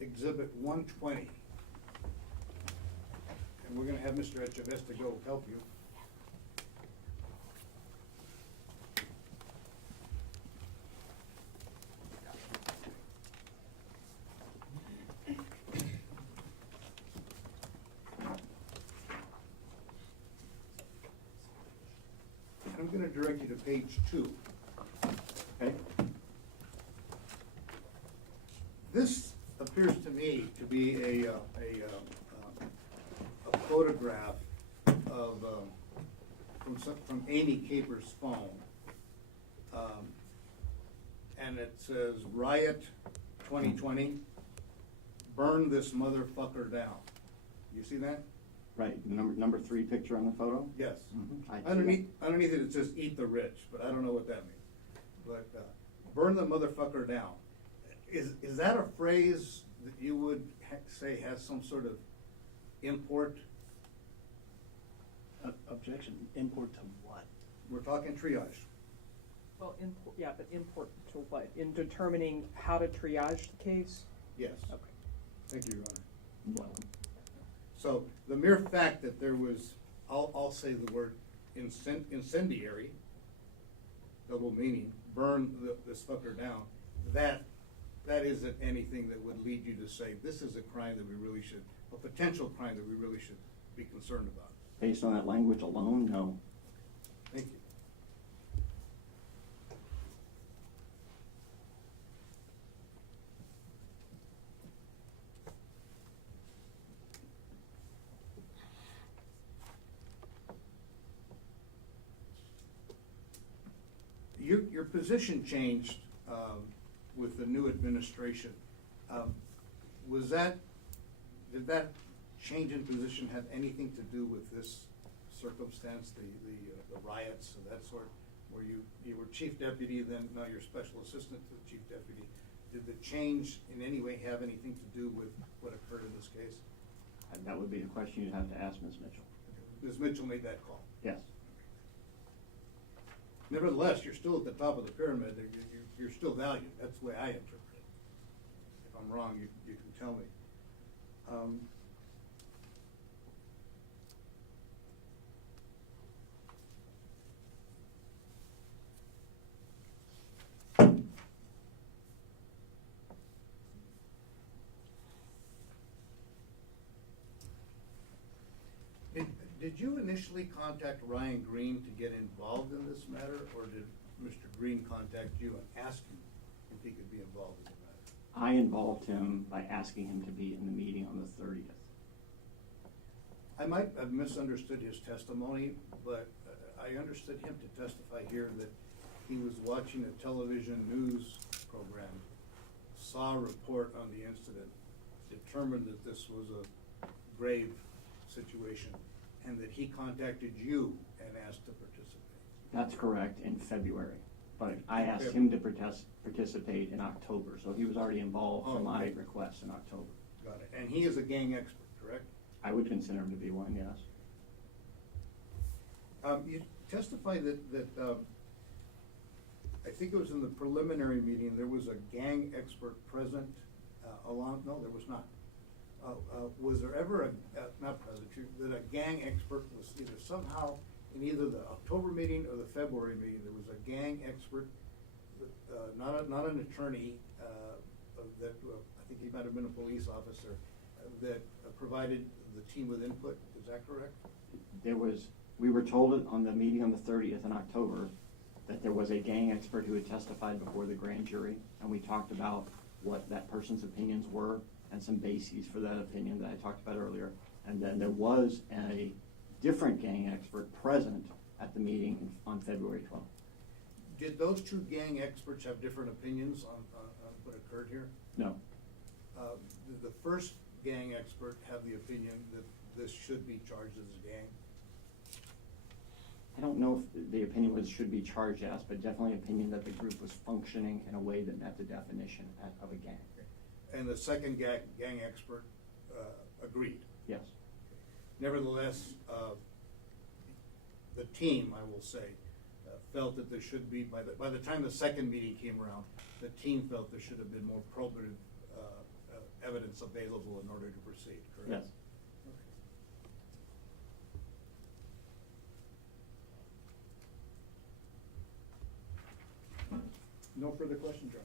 Exhibit 120. And we're going to have Mr. Echavesta go help you. I'm going to direct you to page 2. Okay. This appears to me to be a photograph of from Amy Caper's phone, and it says "Riot 2020, burn this motherfucker down." You see that? Right, number 3 picture on the photo? Yes. I see Underneath it, it says "eat the rich," but I don't know what that means. But burn the motherfucker down. Is that a phrase that you would say has some sort of import? Objection, import to what? We're talking triage. Well, but import to what? In determining how to triage the case? Yes. Okay. Thank you, Your Honor. Well, So the mere fact that there was, I'll say the word incendiary, double meaning, burn this fucker down, that isn't anything that would lead you to say, this is a crime that we really should, a potential crime that we really should be concerned about. based on that language alone, no. Thank you. Your position changed with the new administration. Did that change in position have anything to do with this circumstance, the riots of that sort, where you were chief deputy, then now you're special assistant to the chief deputy? Did the change in any way have anything to do with what occurred in this case? And that would be a question you'd have to ask Ms. Mitchell. Ms. Mitchell made that call. Yes. Nevertheless, you're still at the top of the pyramid. You're still valued. That's the way I interpret it. If I'm wrong, you can tell me. Did you initially contact Ryan Green to get involved in this matter, or did Mr. Green contact you and ask you if he could be involved in the matter? I involved him by asking him to be in the meeting on the 30th. I might have misunderstood his testimony, but I understood him to testify here that he was watching a television news program, saw a report on the incident, determined that this was a grave situation, and that he contacted you and asked to participate. That's correct, in February. But I asked him to participate in October, so he was already involved for my request in October. Got it. And he is a gang expert, correct? I would consider him to be one, yes. You testified that I think it was in the preliminary meeting, there was a gang expert present no, there was not. Was there ever not present, that a gang expert was either somehow in either the October meeting or the February meeting, there was a gang expert, not an attorney, that I think he might have been a police officer, that provided the team with input. Is that correct? We were told on the meeting on the 30th in October that there was a gang expert who had testified before the grand jury, and we talked about what that person's opinions were and some bases for that opinion that I talked about earlier. And then there was a different gang expert present at the meeting on February 12th. Did those two gang experts have different opinions on what occurred here? No. Did the first gang expert have the opinion that this should be charged as a gang? I don't know if the opinion should be charged as, but definitely opinion that the group was functioning in a way that met the definition of a gang. And the second gang expert agreed? Yes. Nevertheless, the team, I will say, felt that there should be, by the time the second meeting came around, the team felt there should have been more probative evidence available in order to proceed, correct? Yes. Okay. No further questions, John?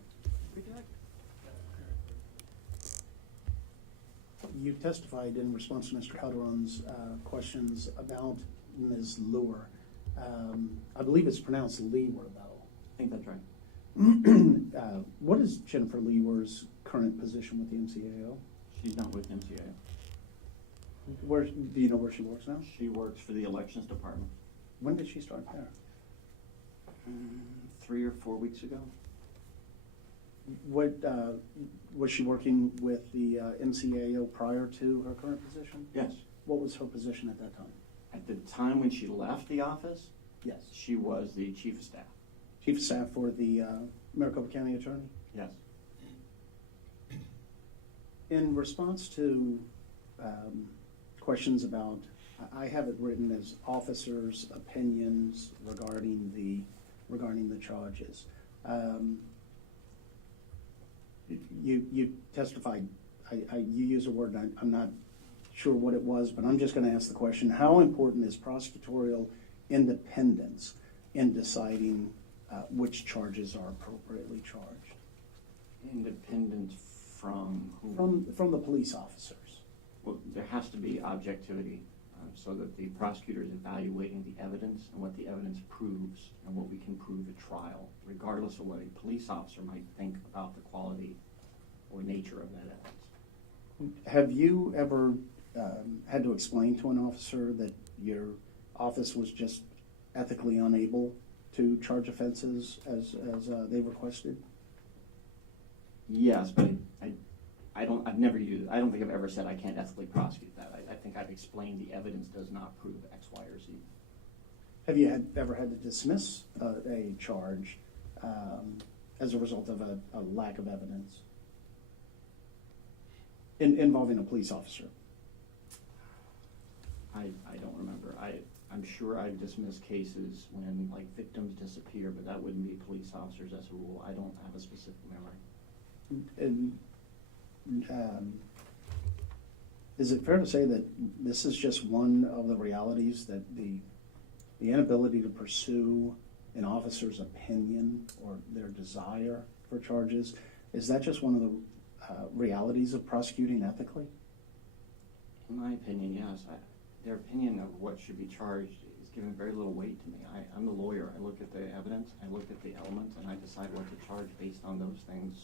You testified in response to Mr. Calderon's questions about Ms. Lure. I believe it's pronounced Lewer, though. I think that's right. What is Jennifer Lewer's current position with the MCAO? She's not with MCAO. Do you know where she works now? She works for the elections department. When did she start there? 3 or 4 weeks ago. What, was she working with the MCAO prior to her current position? Yes. What was her position at that time? At the time when she left the office, Yes. she was the chief of staff. Chief of Staff for the Maricopa County Attorney? Yes. In response to questions about, I have it written as officers' opinions regarding the charges. You testified, you use a word, I'm not sure what it was, but I'm just going to ask the question, how important is prosecutorial independence in deciding which charges are appropriately charged? Independent from whom? From the police officers. Well, there has to be objectivity so that the prosecutor is evaluating the evidence and what the evidence proves and what we can prove at trial, regardless of what a police officer might think about the quality or nature of that evidence. Have you ever had to explain to an officer that your office was just ethically unable to charge offenses as they requested? Yes, but I don't think I've ever said I can't ethically prosecute that. I think I've explained the evidence does not prove X, Y, or Z. Have you ever had to dismiss a charge as a result of a lack of evidence involving a police officer? I don't remember. I'm sure I've dismissed cases when like victims disappear, but that wouldn't be police officers as a rule. I don't have a specific memory. And is it fair to say that this is just one of the realities, that the inability to pursue an officer's opinion or their desire for charges, is that just one of the realities of prosecuting ethically? In my opinion, yes. Their opinion of what should be charged is given very little weight to me. I'm the lawyer. I look at the evidence, I look at the elements, and I decide what to charge based on those things.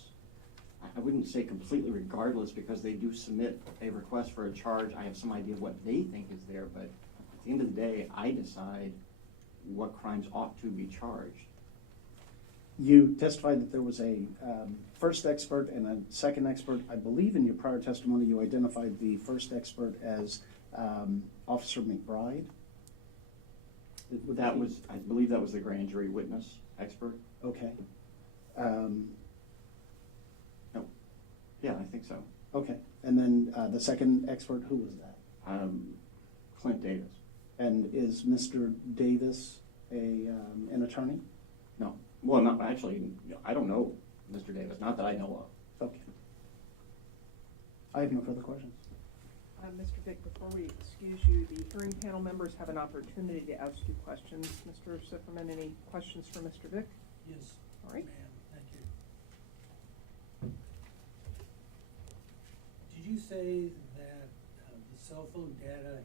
I wouldn't say completely regardless, because they do submit a request for a charge. I have some idea of what they think is there, but at the end of the day, I decide what crimes ought to be charged. You testified that there was a first expert and a second expert. I believe in your prior testimony you identified the first expert as Officer McBride. I believe that was the grand jury witness expert. Okay. No. Yeah, I think so. Okay. And then the second expert, who was that? Clint Davis. And is Mr. Davis an attorney? No. Well, not actually. I don't know Mr. Davis. Not that I know of. Okay. I have no further questions. Mr. Vick, before we excuse you, the hearing panel members have an opportunity to ask you questions. Mr. Sifferman, any questions for Mr. Vick? Yes. All right. Ma'am, thank you. Did you say that the cell phone data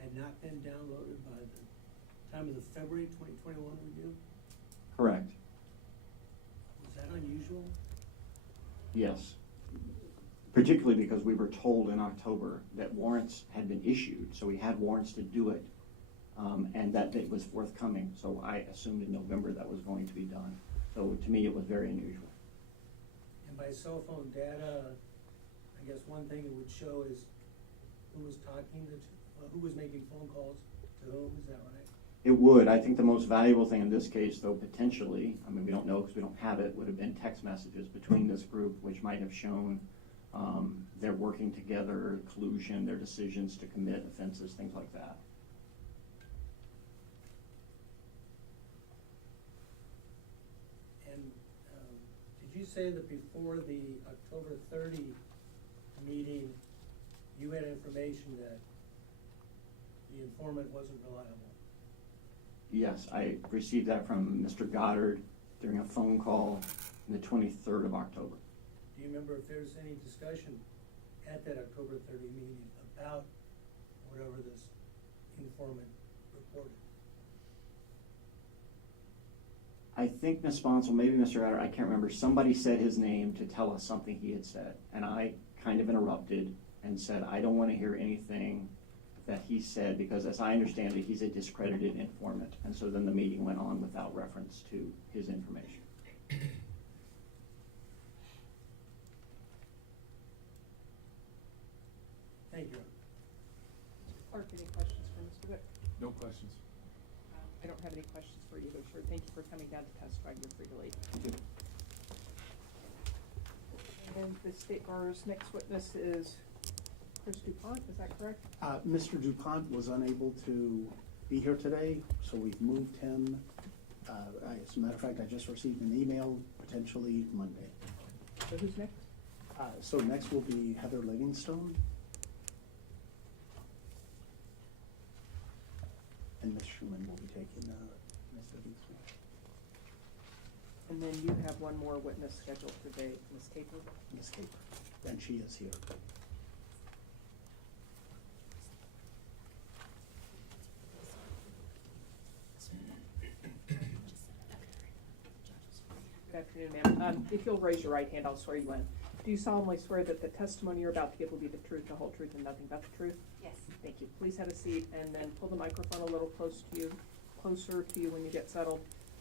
had not been downloaded by the time of the February 2021 review? Correct. Was that unusual? Yes. Particularly because we were told in October that warrants had been issued, so we had warrants to do it, and that it was forthcoming. So I assumed in November that was going to be done. So to me, it was very unusual. And by cell phone data, I guess one thing it would show is who was talking, who was making phone calls to whom, is that right? It would. I think the most valuable thing in this case, though, potentially, I mean, we don't know because we don't have it, would have been text messages between this group, which might have shown their working together, collusion, their decisions to commit offenses, things like that. And did you say that before the October 30 meeting, you had information that the informant wasn't reliable? Yes, I received that from Mr. Goddard during a phone call on the 23rd of October. Do you remember if there was any discussion at that October 30 meeting about whatever this informant reported? I think Ms. Sponsel, maybe Mr. Goddard, I can't remember, somebody said his name to tell us something he had said, and I kind of interrupted and said, I don't want to hear anything that he said, because as I understand it, he's a discredited informant. And so then the meeting went on without reference to his information. Thank you. Clerk, any questions for Mr. Vick? No questions. I don't have any questions for you, though, sir. Thank you for coming down to testify. You're free to leave. And the State Bar's next witness is Chris DuPont, is that correct? Mr. DuPont was unable to be here today, so we've moved him. As a matter of fact, I just received an email, potentially Monday. So who's next? So next will be Heather Livingstone. And Ms. Schuman will be taking Ms. Livingstone. And then you have one more witness scheduled for today, Ms. Caper. Ms. Caper, and she is here. Good afternoon, ma'am. If you'll raise your right hand, I'll swear you in. Do you solemnly swear that the testimony you're about to give will be the truth, the whole truth, and nothing but the truth? Yes. Thank you. Please have a seat and then pull the microphone a little closer to you when you get settled.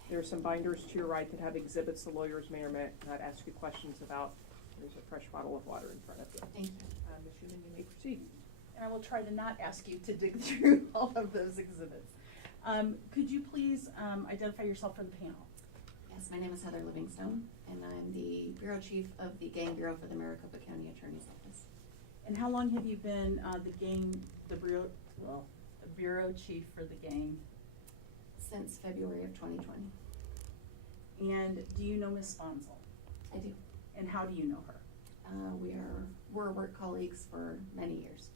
There are some binders to your right that have exhibits the lawyers may or may not ask you questions about. There's a fresh bottle of water in front of you. Thank you. Ms. Schuman, you may proceed. And I will try to not ask you to dig through all of those exhibits. Could you please identify yourself for the panel? Yes, my name is Heather Livingstone, and I'm the Bureau Chief of the Gang Bureau for the Maricopa County Attorney's Office. And how long have you been the Bureau Chief for the gang? Since February of 2020. And do you know Ms. Sponsel? I do. And how do you know her? We're work colleagues for many years.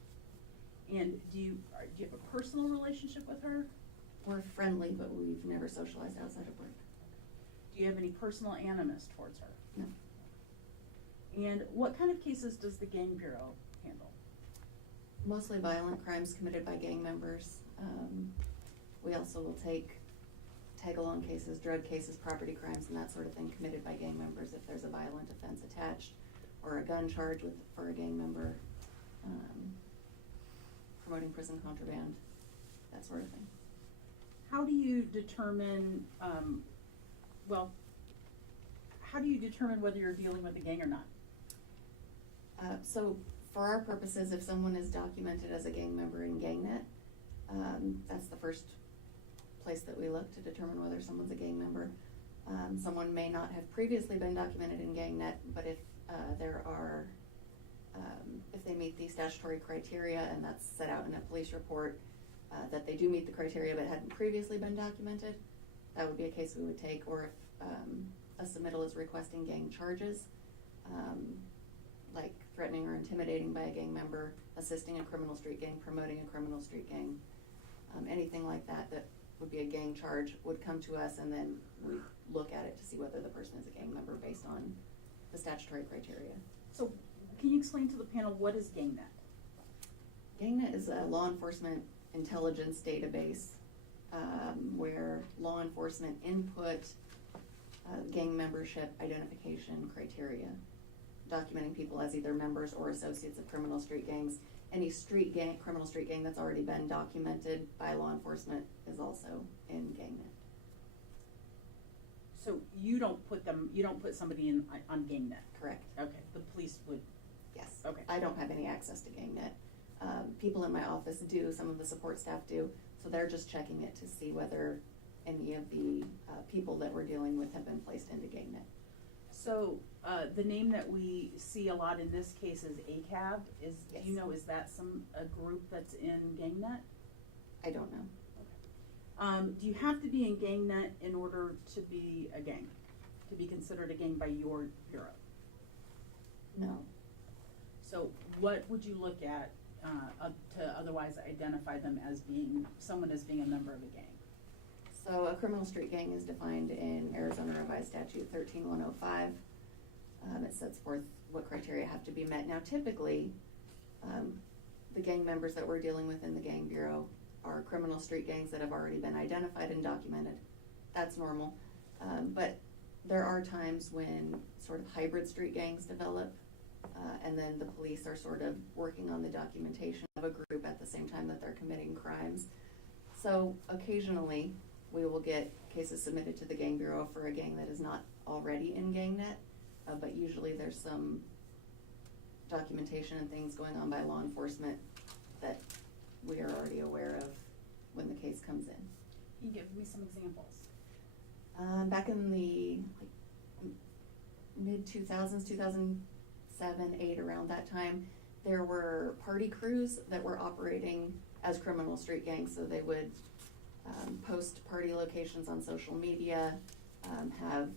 And do you have a personal relationship with her? We're friendly, but we've never socialized outside of work. Do you have any personal animus towards her? No. And what kind of cases does the Gang Bureau handle? Mostly violent crimes committed by gang members. We also will take tag-along cases, drug cases, property crimes, and that sort of thing committed by gang members if there's a violent offense attached, or a gun charge for a gang member, promoting prison contraband, that sort of thing. How do you determine, how do you determine whether you're dealing with a gang or not? So for our purposes, if someone is documented as a gang member in GangNet, that's the first place that we look to determine whether someone's a gang member. Someone may not have previously been documented in GangNet, but if if they meet the statutory criteria, and that's set out in a police report, that they do meet the criteria but hadn't previously been documented, that would be a case we would take. Or if a submittal is requesting gang charges, like threatening or intimidating by a gang member, assisting a criminal street gang, promoting a criminal street gang, anything like that that would be a gang charge would come to us, and then we look at it to see whether the person is a gang member based on the statutory criteria. So can you explain to the panel, what is GangNet? GangNet is a law enforcement intelligence database where law enforcement input gang membership identification criteria, documenting people as either members or associates of criminal street gangs. Any criminal street gang that's already been documented by law enforcement is also in GangNet. So you don't put somebody in on GangNet? Correct. Okay, the police would. Yes. Okay. I don't have any access to GangNet. People in my office do, some of the support staff do, so they're just checking it to see whether any of the people that we're dealing with have been placed into GangNet. So the name that we see a lot in this case is ACAB. Yes. Do you know, is that a group that's in GangNet? I don't know. Do you have to be in GangNet in order to be a gang, to be considered a gang by your bureau? No. So what would you look at to otherwise identify them as being a member of a gang? So a criminal street gang is defined in Arizona Revised Statute 13105. It sets forth what criteria have to be met. Now typically, the gang members that we're dealing with in the Gang Bureau are criminal street gangs that have already been identified and documented. That's normal. But there are times when sort of hybrid street gangs develop, and then the police are sort of working on the documentation of a group at the same time that they're committing crimes. So occasionally, we will get cases submitted to the Gang Bureau for a gang that is not already in GangNet, but usually there's some documentation and things going on by law enforcement that we are already aware of when the case comes in. Can you give me some examples? Back in the mid-2000s, 2007, 8, around that time, there were party crews that were operating as criminal street gangs. So they would post party locations on social media, have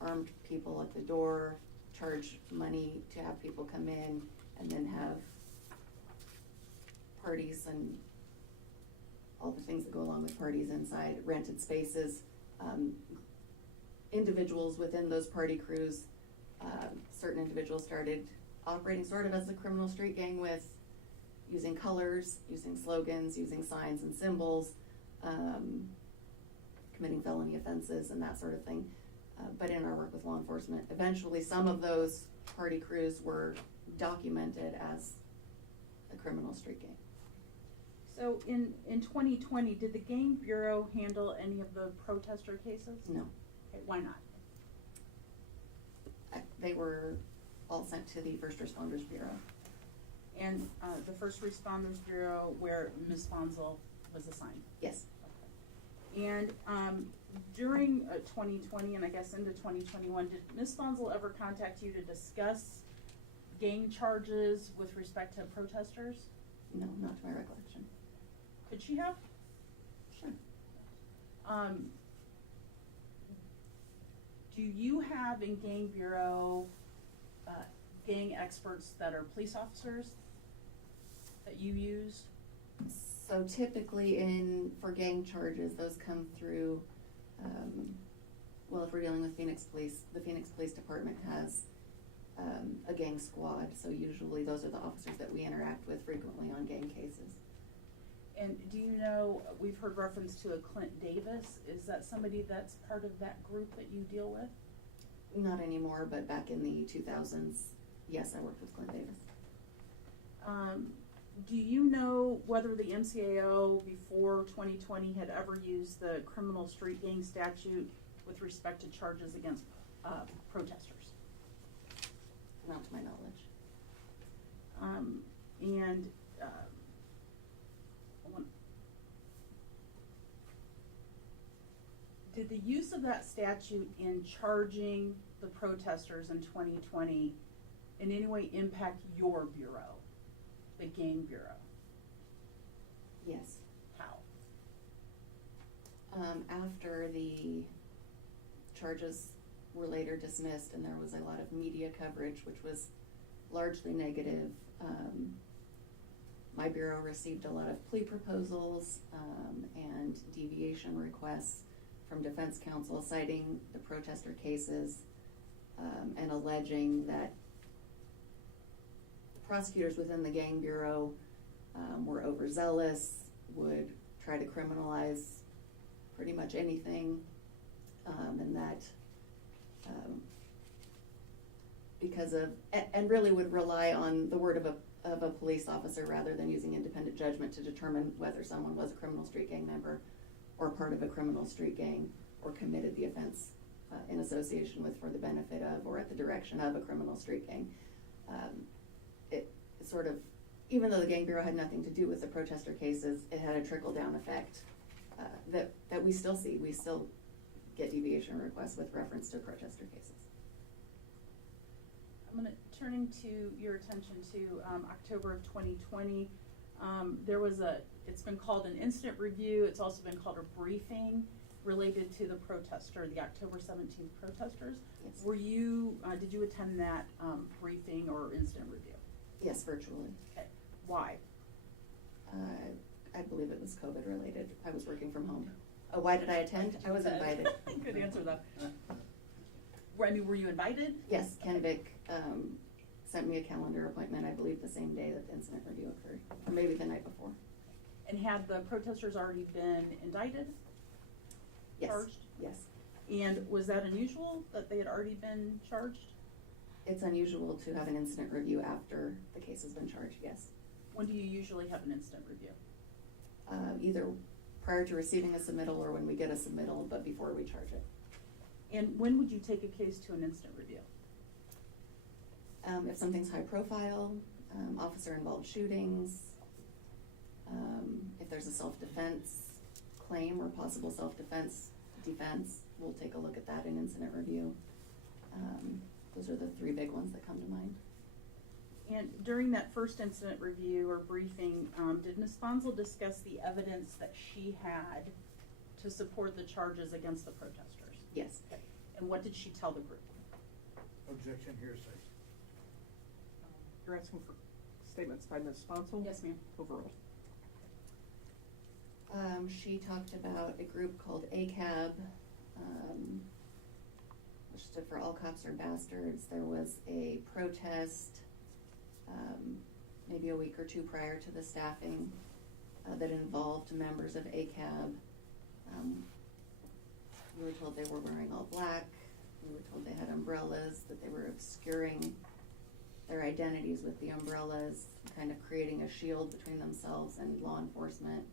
armed people at the door, charge money to have people come in, and then have parties and all the things that go along with parties inside, rented spaces. Individuals within those party crews, certain individuals started operating sort of as a criminal street gang with using colors, using slogans, using signs and symbols, committing felony offenses and that sort of thing. But in our work with law enforcement, eventually some of those party crews were documented as a criminal street gang. So in 2020, did the Gang Bureau handle any of the protester cases? No, Okay, why not? they were all sent to the First Responders Bureau. And the First Responders Bureau, where Ms. Sponsel was assigned? Yes. Okay. And during 2020 and I guess into 2021, did Ms. Sponsel ever contact you to discuss gang charges with respect to protesters? No, not to my recollection. Could she have? Sure. Do you have in Gang Bureau gang experts that are police officers that you use? So typically for gang charges, those come through, well, if we're dealing with Phoenix Police, the Phoenix Police Department has a gang squad, so usually those are the officers that we interact with frequently on gang cases. And do you know, we've heard reference to a Clint Davis. Is that somebody that's part of that group that you deal with? Not anymore, but back in the 2000s, yes, I worked with Clint Davis. Do you know whether the MCAO before 2020 had ever used the criminal street gang statute with respect to charges against protesters? Not to my knowledge. Did the use of that statute in charging the protesters in 2020 in any way impact your bureau, the Gang Bureau? Yes. How? After the charges were later dismissed and there was a lot of media coverage, which was largely negative, my bureau received a lot of plea proposals and deviation requests from defense counsel citing the protester cases and alleging that the prosecutors within the Gang Bureau were overzealous, would try to criminalize pretty much anything, and that because of, and really would rely on the word of a police officer rather than using independent judgment to determine whether someone was a criminal street gang member or part of a criminal street gang or committed the offense in association with, for the benefit of, or at the direction of a criminal street gang. It sort of, even though the Gang Bureau had nothing to do with the protester cases, it had a trickle-down effect that we still see. We still get deviation requests with reference to protester cases. I'm gonna turning to your attention to October of 2020. There was it's been called an incident review. It's also been called a briefing related to the protester, the October 17th protesters. Yes. Were you, did you attend that briefing or incident review? Yes, virtually. Okay, why? I believe it was COVID related. I was working from home. Why did I attend? I was invited. Good answer though. Were you invited? Yes, Ken Vick sent me a calendar appointment, I believe the same day that the incident review occurred, or maybe the night before. And had the protesters already been indicted? Yes. Charged? Yes. And was that unusual that they had already been charged? It's unusual to have an incident review after the case has been charged, yes. When do you usually have an incident review? Either prior to receiving a submittal or when we get a submittal, but before we charge it. And when would you take a case to an incident review? If something's high profile, officer-involved shootings, if there's a self-defense claim or possible self-defense defense, we'll take a look at that in incident review. Those are the three big ones that come to mind. And during that first incident review or briefing, did Ms. Sponsel discuss the evidence that she had to support the charges against the protesters? Yes. Okay. And what did she tell the group? Objection, hearsay. You're asking for statements by Ms. Sponsel? Yes, ma'am. Overall. She talked about a group called ACAB, which stood for All Cops Are Bastards. There was a protest maybe a week or two prior to the staffing that involved members of ACAB. We were told they were wearing all black. We were told they had umbrellas, that they were obscuring their identities with the umbrellas, kind of creating a shield between themselves and law enforcement.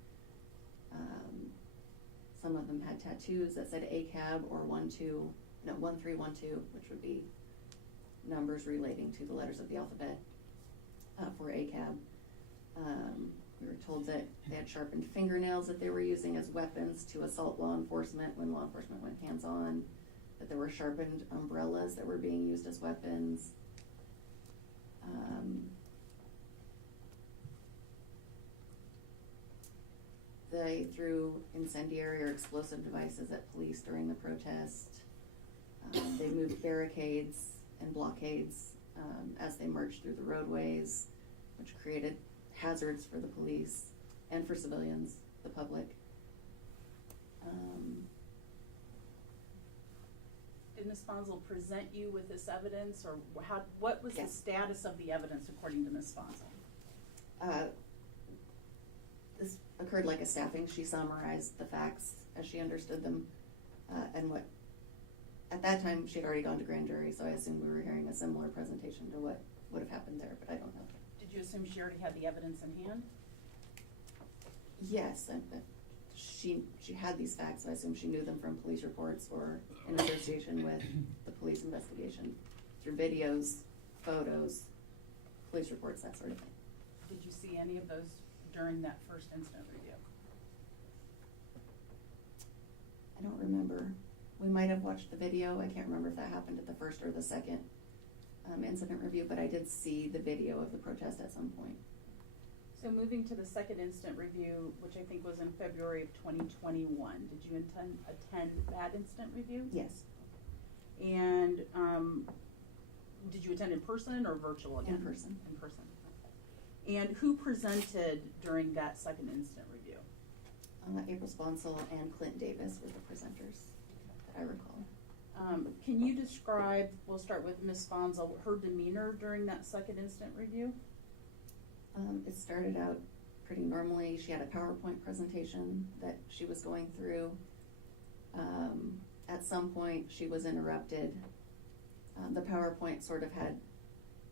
Some of them had tattoos that said ACAB or 1312, which would be numbers relating to the letters of the alphabet for ACAB. We were told that they had sharpened fingernails that they were using as weapons to assault law enforcement when law enforcement went hands-on, that there were sharpened umbrellas that were being used as weapons. They threw incendiary or explosive devices at police during the protest. They moved barricades and blockades as they marched through the roadways, which created hazards for the police and for civilians, the public. Did Ms. Sponsel present you with this evidence, or what was the Yes. status of the evidence according to Ms. Sponsel? This occurred like a staffing. She summarized the facts as she understood them, and what, at that time, she had already gone to grand jury, so I assumed we were hearing a similar presentation to what would have happened there, but I don't know. Did you assume she already had the evidence in hand? Yes, she had these facts, so I assume she knew them from police reports or in association with the police investigation, through videos, photos, police reports, that sort of thing. Did you see any of those during that first incident review? I don't remember. We might have watched the video. I can't remember if that happened at the first or the second incident review, but I did see the video of the protest at some point. So moving to the second incident review, which I think was in February of 2021, did you attend that incident review? Yes, And did you attend in person or virtual again? in person. In person. And who presented during that second incident review? April Sponsel and Clint Davis were the presenters that I recall. Can you describe, we'll start with Ms. Sponsel, her demeanor during that second incident review? It started out pretty normally. She had a PowerPoint presentation that she was going through. At some point, she was interrupted. The PowerPoint sort of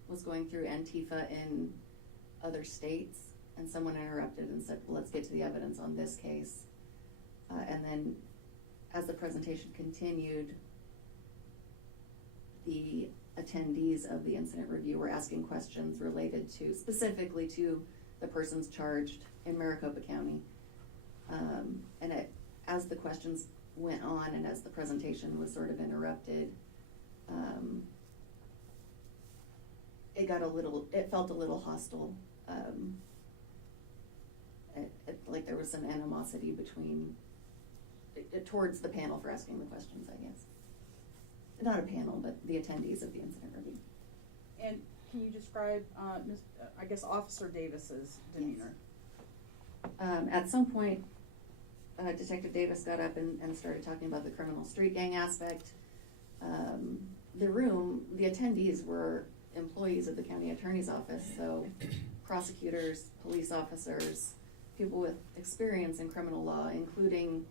was going through Antifa in other states, and someone interrupted and said, well, let's get to the evidence on this case. And then as the presentation continued, the attendees of the incident review were asking questions related to, specifically to the persons charged in Maricopa County. And as the questions went on and as the presentation was sort of interrupted, it felt a little hostile. Like there was some animosity towards the panel for asking the questions, I guess. Not a panel, but the attendees of the incident review. And can you describe, Officer Davis's demeanor? Yes. At some point, Detective Davis got up and started talking about the criminal street gang aspect. The attendees were employees of the county attorney's office, so prosecutors, police officers, people with experience in criminal law, including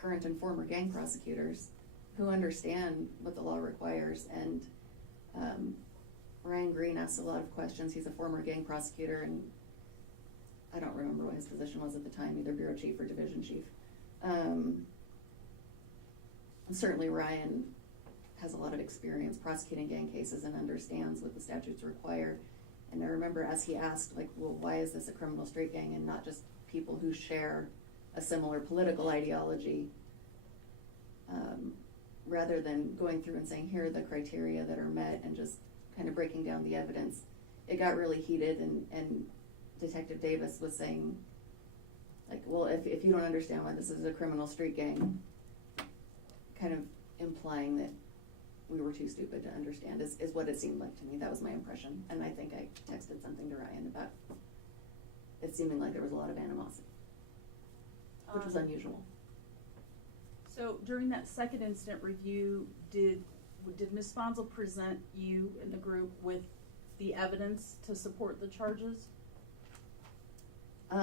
current and former gang prosecutors who understand what the law requires. And Ryan Green asked a lot of questions. He's a former gang prosecutor, and I don't remember what his position was at the time, either bureau chief or division chief. And certainly Ryan has a lot of experience prosecuting gang cases and understands what the statutes require. And I remember as he asked, like, well, why is this a criminal street gang and not just people who share a similar political ideology? Rather than going through and saying, here are the criteria that are met and just kind of breaking down the evidence, it got really heated, and Detective Davis was saying, like, well, if you don't understand why this is a criminal street gang, kind of implying that we were too stupid to understand is what it seemed like to me. That was my impression. And I think I texted something to Ryan about it seeming like there was a lot of animosity, which was unusual. So during that second incident review, did Ms. Sponsel present you and the group with the evidence to support the charges?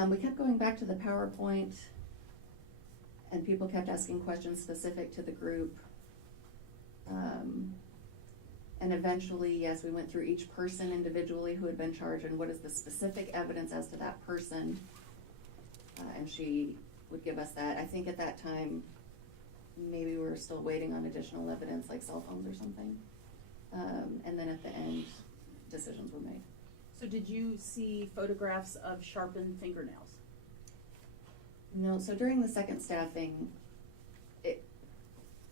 We kept going back to the PowerPoint, and people kept asking questions specific to the group. And eventually, yes, we went through each person individually who had been charged and what is the specific evidence as to that person. And she would give us that. I think at that time, maybe we were still waiting on additional evidence like cell phones or something. And then at the end, decisions were made. So did you see photographs of sharpened fingernails? No, so during the second staffing,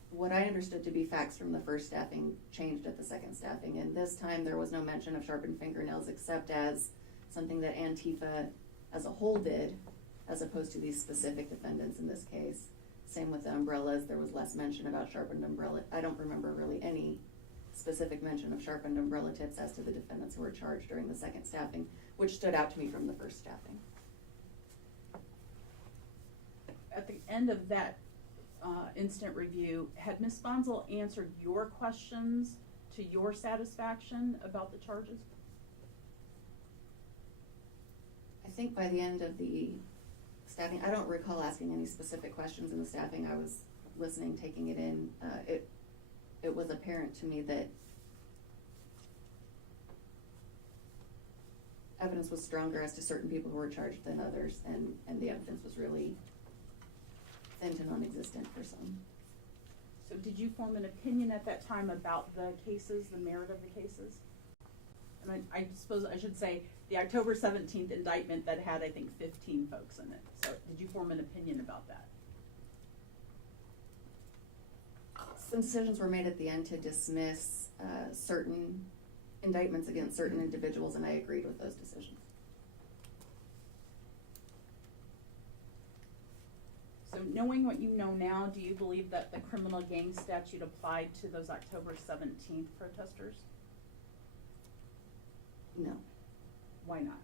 what I understood to be facts from the first staffing changed at the second staffing, and this time there was no mention of sharpened fingernails except as something that Antifa as a whole did, as opposed to these specific defendants in this case. Same with the umbrellas, there was less mention about sharpened umbrella. I don't remember really any specific mention of sharpened umbrella tips as to the defendants who were charged during the second staffing, which stood out to me from the first staffing. At the end of that instant review, had Ms. Sponsel answered your questions to your satisfaction about the charges? I think by the end of the staffing, I don't recall asking any specific questions in the staffing. I was listening, taking it in. It was apparent to me that evidence was stronger as to certain people who were charged than others, and the evidence was really thin to non-existent for some. So did you form an opinion at that time about the cases, the merit of the cases? And I suppose I should say the October 17th indictment that had, I think, 15 folks in it. So did you form an opinion about that? Some decisions were made at the end to dismiss certain indictments against certain individuals, and I agreed with those decisions. So knowing what you know now, do you believe that the criminal gang statute applied to those October 17th protesters? No. Why not?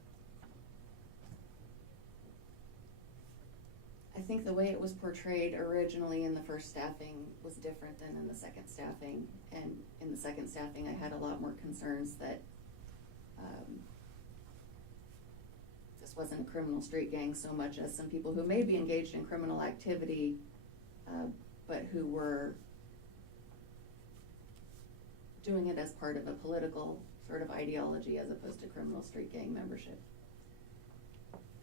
I think the way it was portrayed originally in the first staffing was different than in the second staffing. And in the second staffing, I had a lot more concerns that this wasn't a criminal street gang so much as some people who may be engaged in criminal activity, but who were doing it as part of a political sort of ideology as opposed to criminal street gang membership.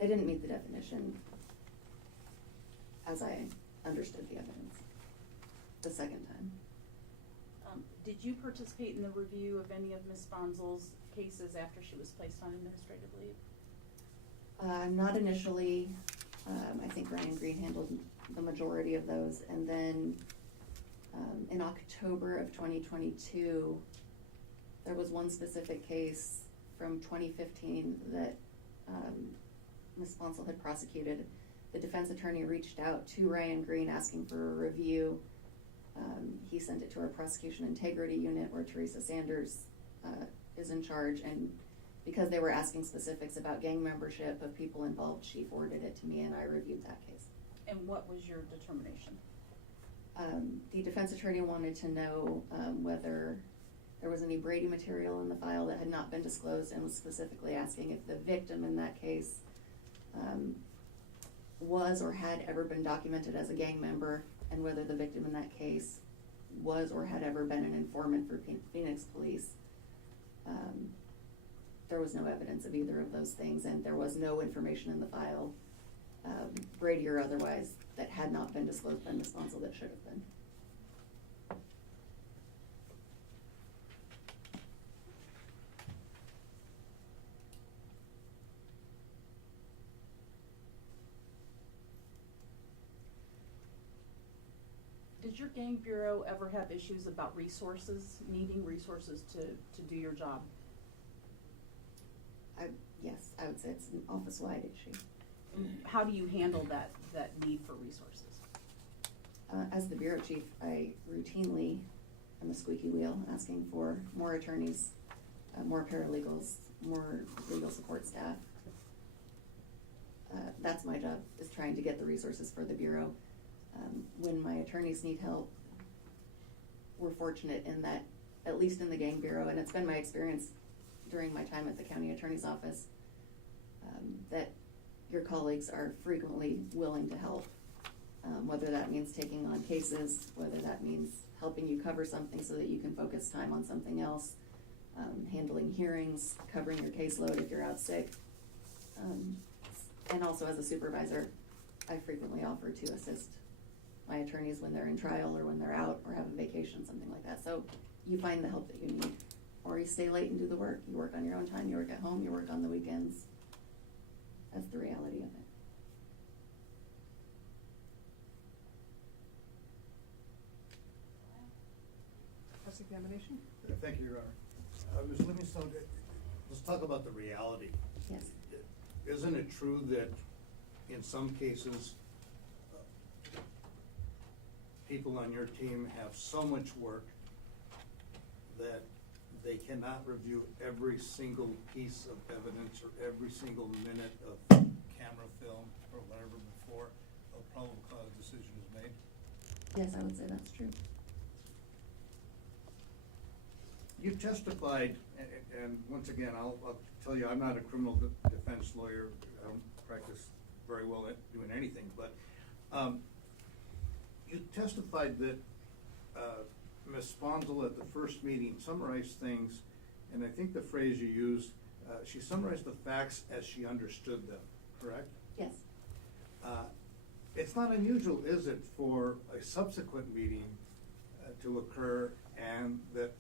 They didn't meet the definition as I understood the evidence the second time. Did you participate in the review of any of Ms. Sponsel's cases after she was placed on administrative leave? Not initially. I think Ryan Green handled the majority of those. And then in October of 2022, there was one specific case from 2015 that Ms. Sponsel had prosecuted. The defense attorney reached out to Ryan Green asking for a review. He sent it to our prosecution integrity unit where Teresa Sanders is in charge, and because they were asking specifics about gang membership of people involved, she forwarded it to me and I reviewed that case. And what was your determination? The defense attorney wanted to know whether there was any Brady material in the file that had not been disclosed, and was specifically asking if the victim in that case was or had ever been documented as a gang member, and whether the victim in that case was or had ever been an informant for Phoenix police. There was no evidence of either of those things, and there was no information in the file, Brady or otherwise, that had not been disclosed by Ms. Sponsel that should have been. Did your gang bureau ever have issues about resources, needing resources to do your job? Yes, I would say it's an office-wide issue. How do you handle that need for resources? As the bureau chief, I routinely am a squeaky wheel, asking for more attorneys, more paralegals, more legal support staff. That's my job, is trying to get the resources for the bureau. When my attorneys need help, we're fortunate in that, at least in the gang bureau, and it's been my experience during my time at the county attorney's office, that your colleagues are frequently willing to help. Whether that means taking on cases, whether that means helping you cover something so that you can focus time on something else, handling hearings, covering your caseload if you're out sick. And also as a supervisor, I frequently offer to assist my attorneys when they're in trial or when they're out or have a vacation, something like that. So you find the help that you need, or you stay late and do the work. You work on your own time, you work at home, you work on the weekends. That's the reality of it. Cross-examination? Thank you, Your Honor. Ms. Livingstone, let's talk about the reality. Yes. Isn't it true that in some cases, people on your team have so much work that they cannot review every single piece of evidence or every single minute of camera film or whatever before a probable cause decision is made? Yes, I would say that's true. You testified, and once again, I'll tell you, I'm not a criminal defense lawyer. I don't practice very well at doing anything, but you testified that Ms. Sponsel at the first meeting summarized things, and I think the phrase you used, she summarized the facts as she understood them, correct? Yes. It's not unusual, is it, for a subsequent meeting to occur and that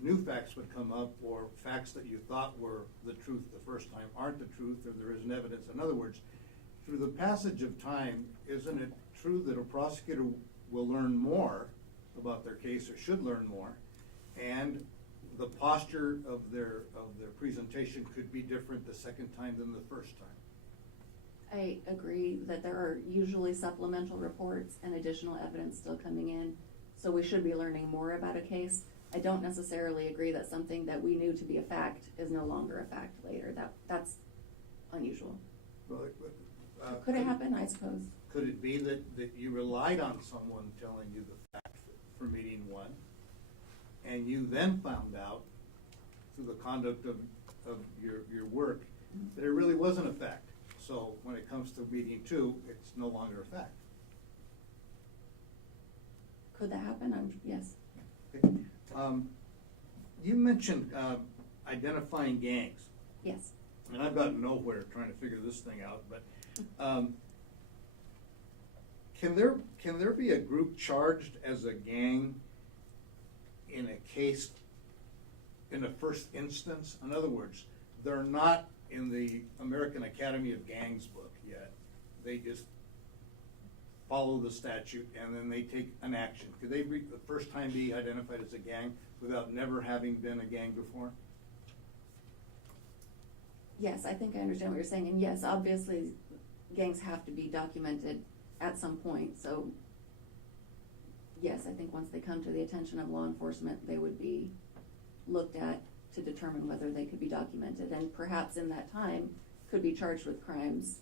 new facts would come up, or facts that you thought were the truth the first time aren't the truth, or there isn't evidence? In other words, through the passage of time, isn't it true that a prosecutor will learn more about their case, or should learn more, and the posture of their presentation could be different the second time than the first time? I agree that there are usually supplemental reports and additional evidence still coming in, so we should be learning more about a case. I don't necessarily agree that something that we knew to be a fact is no longer a fact later. That's unusual. Well, Could it happen? I suppose. Could it be that you relied on someone telling you the fact for meeting one, and you then found out through the conduct of your work that it really wasn't a fact? So when it comes to meeting two, it's no longer a fact. Could that happen? Yes. Okay. You mentioned identifying gangs. Yes. And I've gotten nowhere trying to figure this thing out, but can there be a group charged as a gang in a case in the first instance? In other words, they're not in the American Academy of Gangs book yet. They just follow the statute and then they take an action. Could they the first time be identified as a gang without never having been a gang before? Yes, I think I understand what you're saying, and yes, obviously, gangs have to be documented at some point, so yes, I think once they come to the attention of law enforcement, they would be looked at to determine whether they could be documented, and perhaps in that time, could be charged with crimes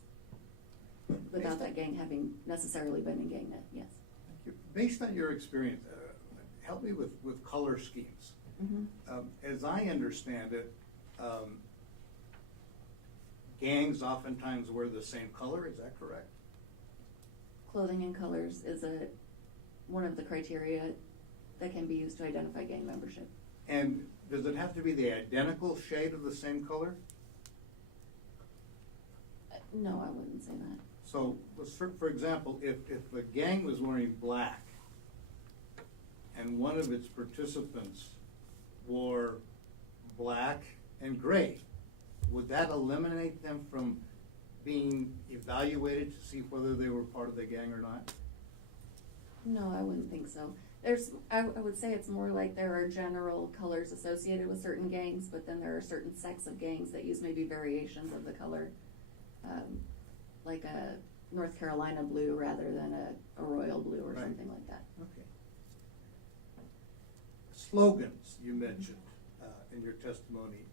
without that gang having necessarily been in gang net, yes. Thank you. Based on your experience, help me with color schemes. Mm-hmm. As I understand it, gangs oftentimes wear the same color, is that correct? Clothing and colors is one of the criteria that can be used to identify gang membership. And does it have to be the identical shade of the same color? No, I wouldn't say that. So, for example, if a gang was wearing black and one of its participants wore black and gray, would that eliminate them from being evaluated to see whether they were part of the gang or not? No, I wouldn't think so. I would say it's more like there are general colors associated with certain gangs, but then there are certain sects of gangs that use maybe variations of the color, like a North Carolina blue rather than a royal blue or Right. something like that. Okay. Slogans you mentioned in your testimony.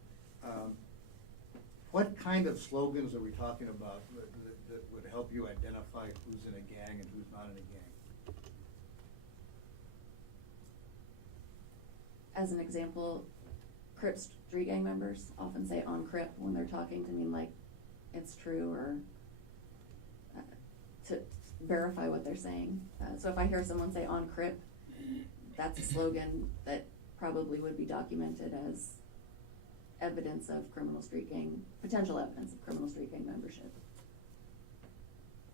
What kind of slogans are we talking about that would help you identify who's in a gang and who's not in a gang? As an example, Crips street gang members often say on Crip when they're talking to mean like it's true or to verify what they're saying. So if I hear someone say on Crip, that's a slogan that probably would be documented as evidence of criminal street gang, potential evidence of criminal street gang membership.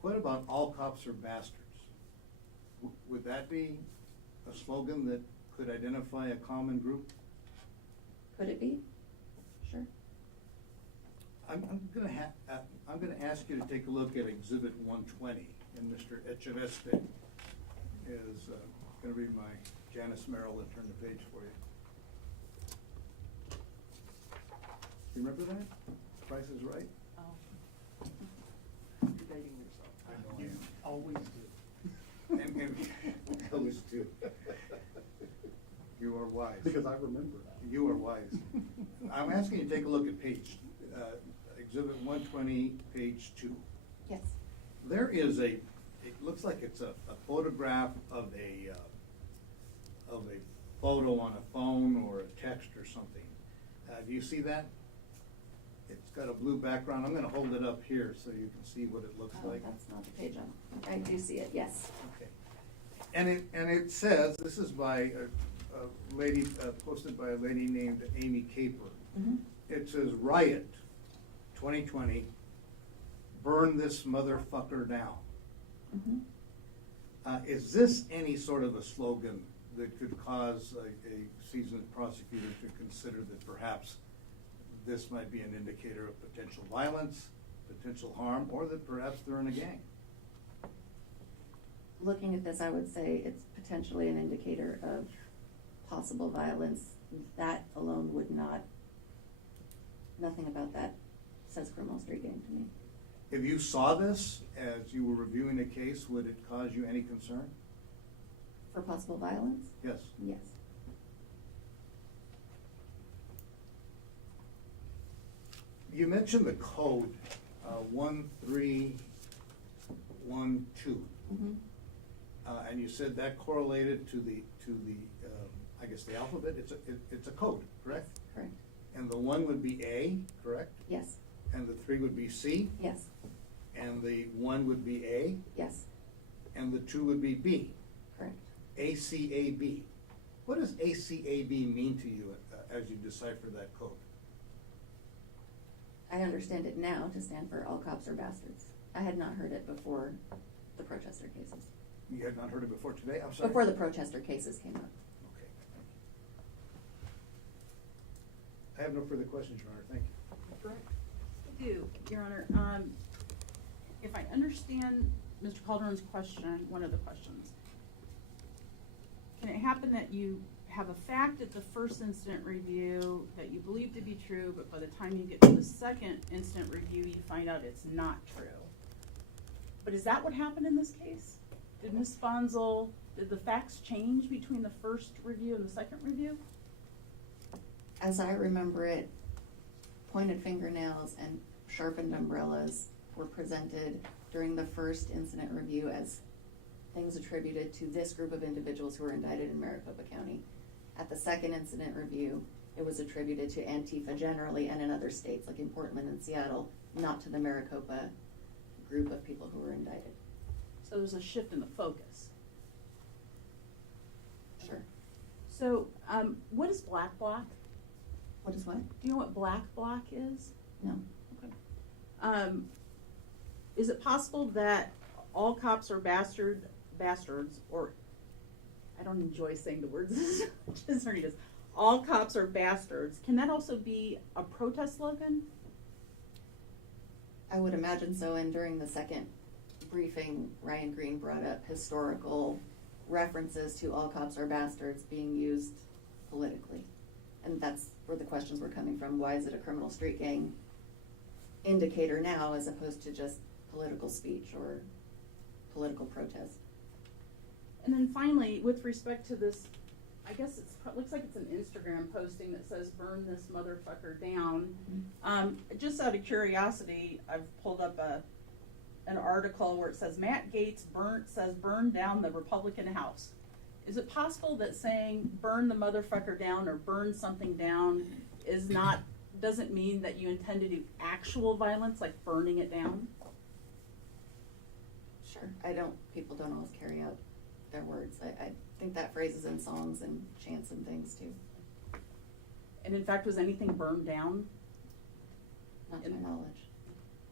What about all cops are bastards? Would that be a slogan that could identify a common group? Could it be? Sure. I'm gonna ask you to take a look at Exhibit 120, and Mr. Echeveste is gonna read my Janice Merrill and turn the page for you. You remember that? Price is Right? Oh. You're dating yourself. I know I am. Always do. And those two. You are wise. Because I remember that. You are wise. I'm asking you to take a look at page, Exhibit 120, page 2. Yes. There is it looks like it's a photograph of a photo on a phone or a text or something. Do you see that? It's got a blue background. I'm gonna hold it up here so you can see what it looks Oh, like. that's not the page I do see it, yes. Okay. And it says, this is by a lady, posted by a lady named Amy Caper. Mhm. It says, Riot 2020, burn this motherfucker down. Mhm. Is this any sort of a slogan that could cause a seasoned prosecutor to consider that perhaps this might be an indicator of potential violence, potential harm, or that perhaps they're in a gang? Looking at this, I would say it's potentially an indicator of possible violence. That alone would not, nothing about that says criminal street gang to me. If you saw this as you were reviewing the case, would it cause you any concern? For possible violence? Yes. Yes. You mentioned the code, 1312. Mm-hmm. And you said that correlated to the I guess the alphabet. It's a code, correct? Correct. And the 1 would be A, correct? Yes. And the 3 would be C, Yes. and the 1 would be A, Yes. and the 2 would be B. Correct. ACAB. What does ACAB mean to you as you decipher that code? I understand it now to stand for all cops are bastards. I had not heard it before the protester cases. You had not heard it before today? I'm sorry. Before the protester cases came up. Okay, thank you. I have no further questions, Your Honor. Thank you. Correct. I do, Your Honor. If I understand Mr. Calderon's question, one of the questions, can it happen that you have a fact at the first incident review that you believe to be true, but by the time you get to the second incident review, you find out it's not true? But is that what happened in this case? Did Ms. Sponsel, did the facts change between the first review and the second review? As I remember it, pointed fingernails and sharpened umbrellas were presented during the first incident review as things attributed to this group of individuals who were indicted in Maricopa County. At the second incident review, it was attributed to Antifa generally and in other states, like in Portland and Seattle, not to the Maricopa group of people who were indicted. So there's a shift in the focus. Sure. So, what is black bloc? What is what? Do you know what black bloc is? No. Okay. Is it possible that all cops are bastards, or I don't enjoy saying the words as much as all cops are bastards. Can that also be a protest slogan? I would imagine so, and during the second briefing, Ryan Green brought up historical references to all cops are bastards being used politically. And that's where the questions were coming from. Why is it a criminal street gang indicator now as opposed to just political speech or political protest? And then finally, with respect to this, I guess looks like it's an Instagram posting that says "burn this motherfucker down." Just out of curiosity, I've pulled up an article where it says Matt Gaetz says burn down the Republican House. Is it possible that saying burn the motherfucker down or burn something down doesn't mean that you intend to do actual violence, like burning it down? Sure. People don't always carry out their words. I think that phrase is in songs and chants and things too. And in fact, was anything burned down? Not to my knowledge.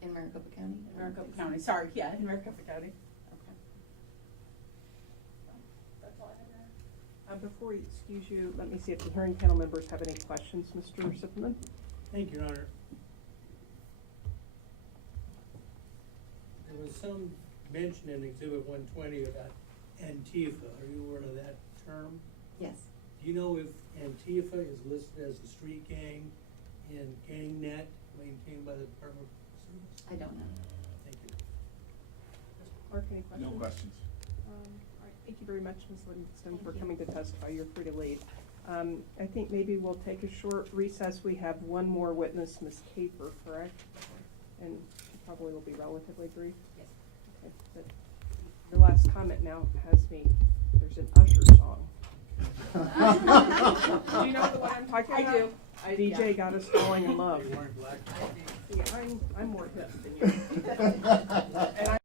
In Maricopa County? In Maricopa County, sorry, yeah, in Maricopa County. Okay. That's all I have there. Before we excuse you, let me see if the hearing panel members have any questions. Mr. Zipperman? Thank you, Your Honor. There was some mention in Exhibit 120 about Antifa. Are you aware of that term? Yes. Do you know if Antifa is listed as a street gang in GangNet maintained by the Department of Service? I don't know. Thank you. Mr. Clark, any questions? No questions. All right, thank you very much, Ms. Livingstone, for Thank you. coming to testify. You're free to leave. I think maybe we'll take a short recess. We have one more witness, Ms. Caper, correct? And she probably will be relatively brief. Yes. Okay, but your last comment now has me, there's an Usher song. Do you know the one I'm talking I about? do. DJ got us falling in love. You weren't black. See, I'm more hip than you. And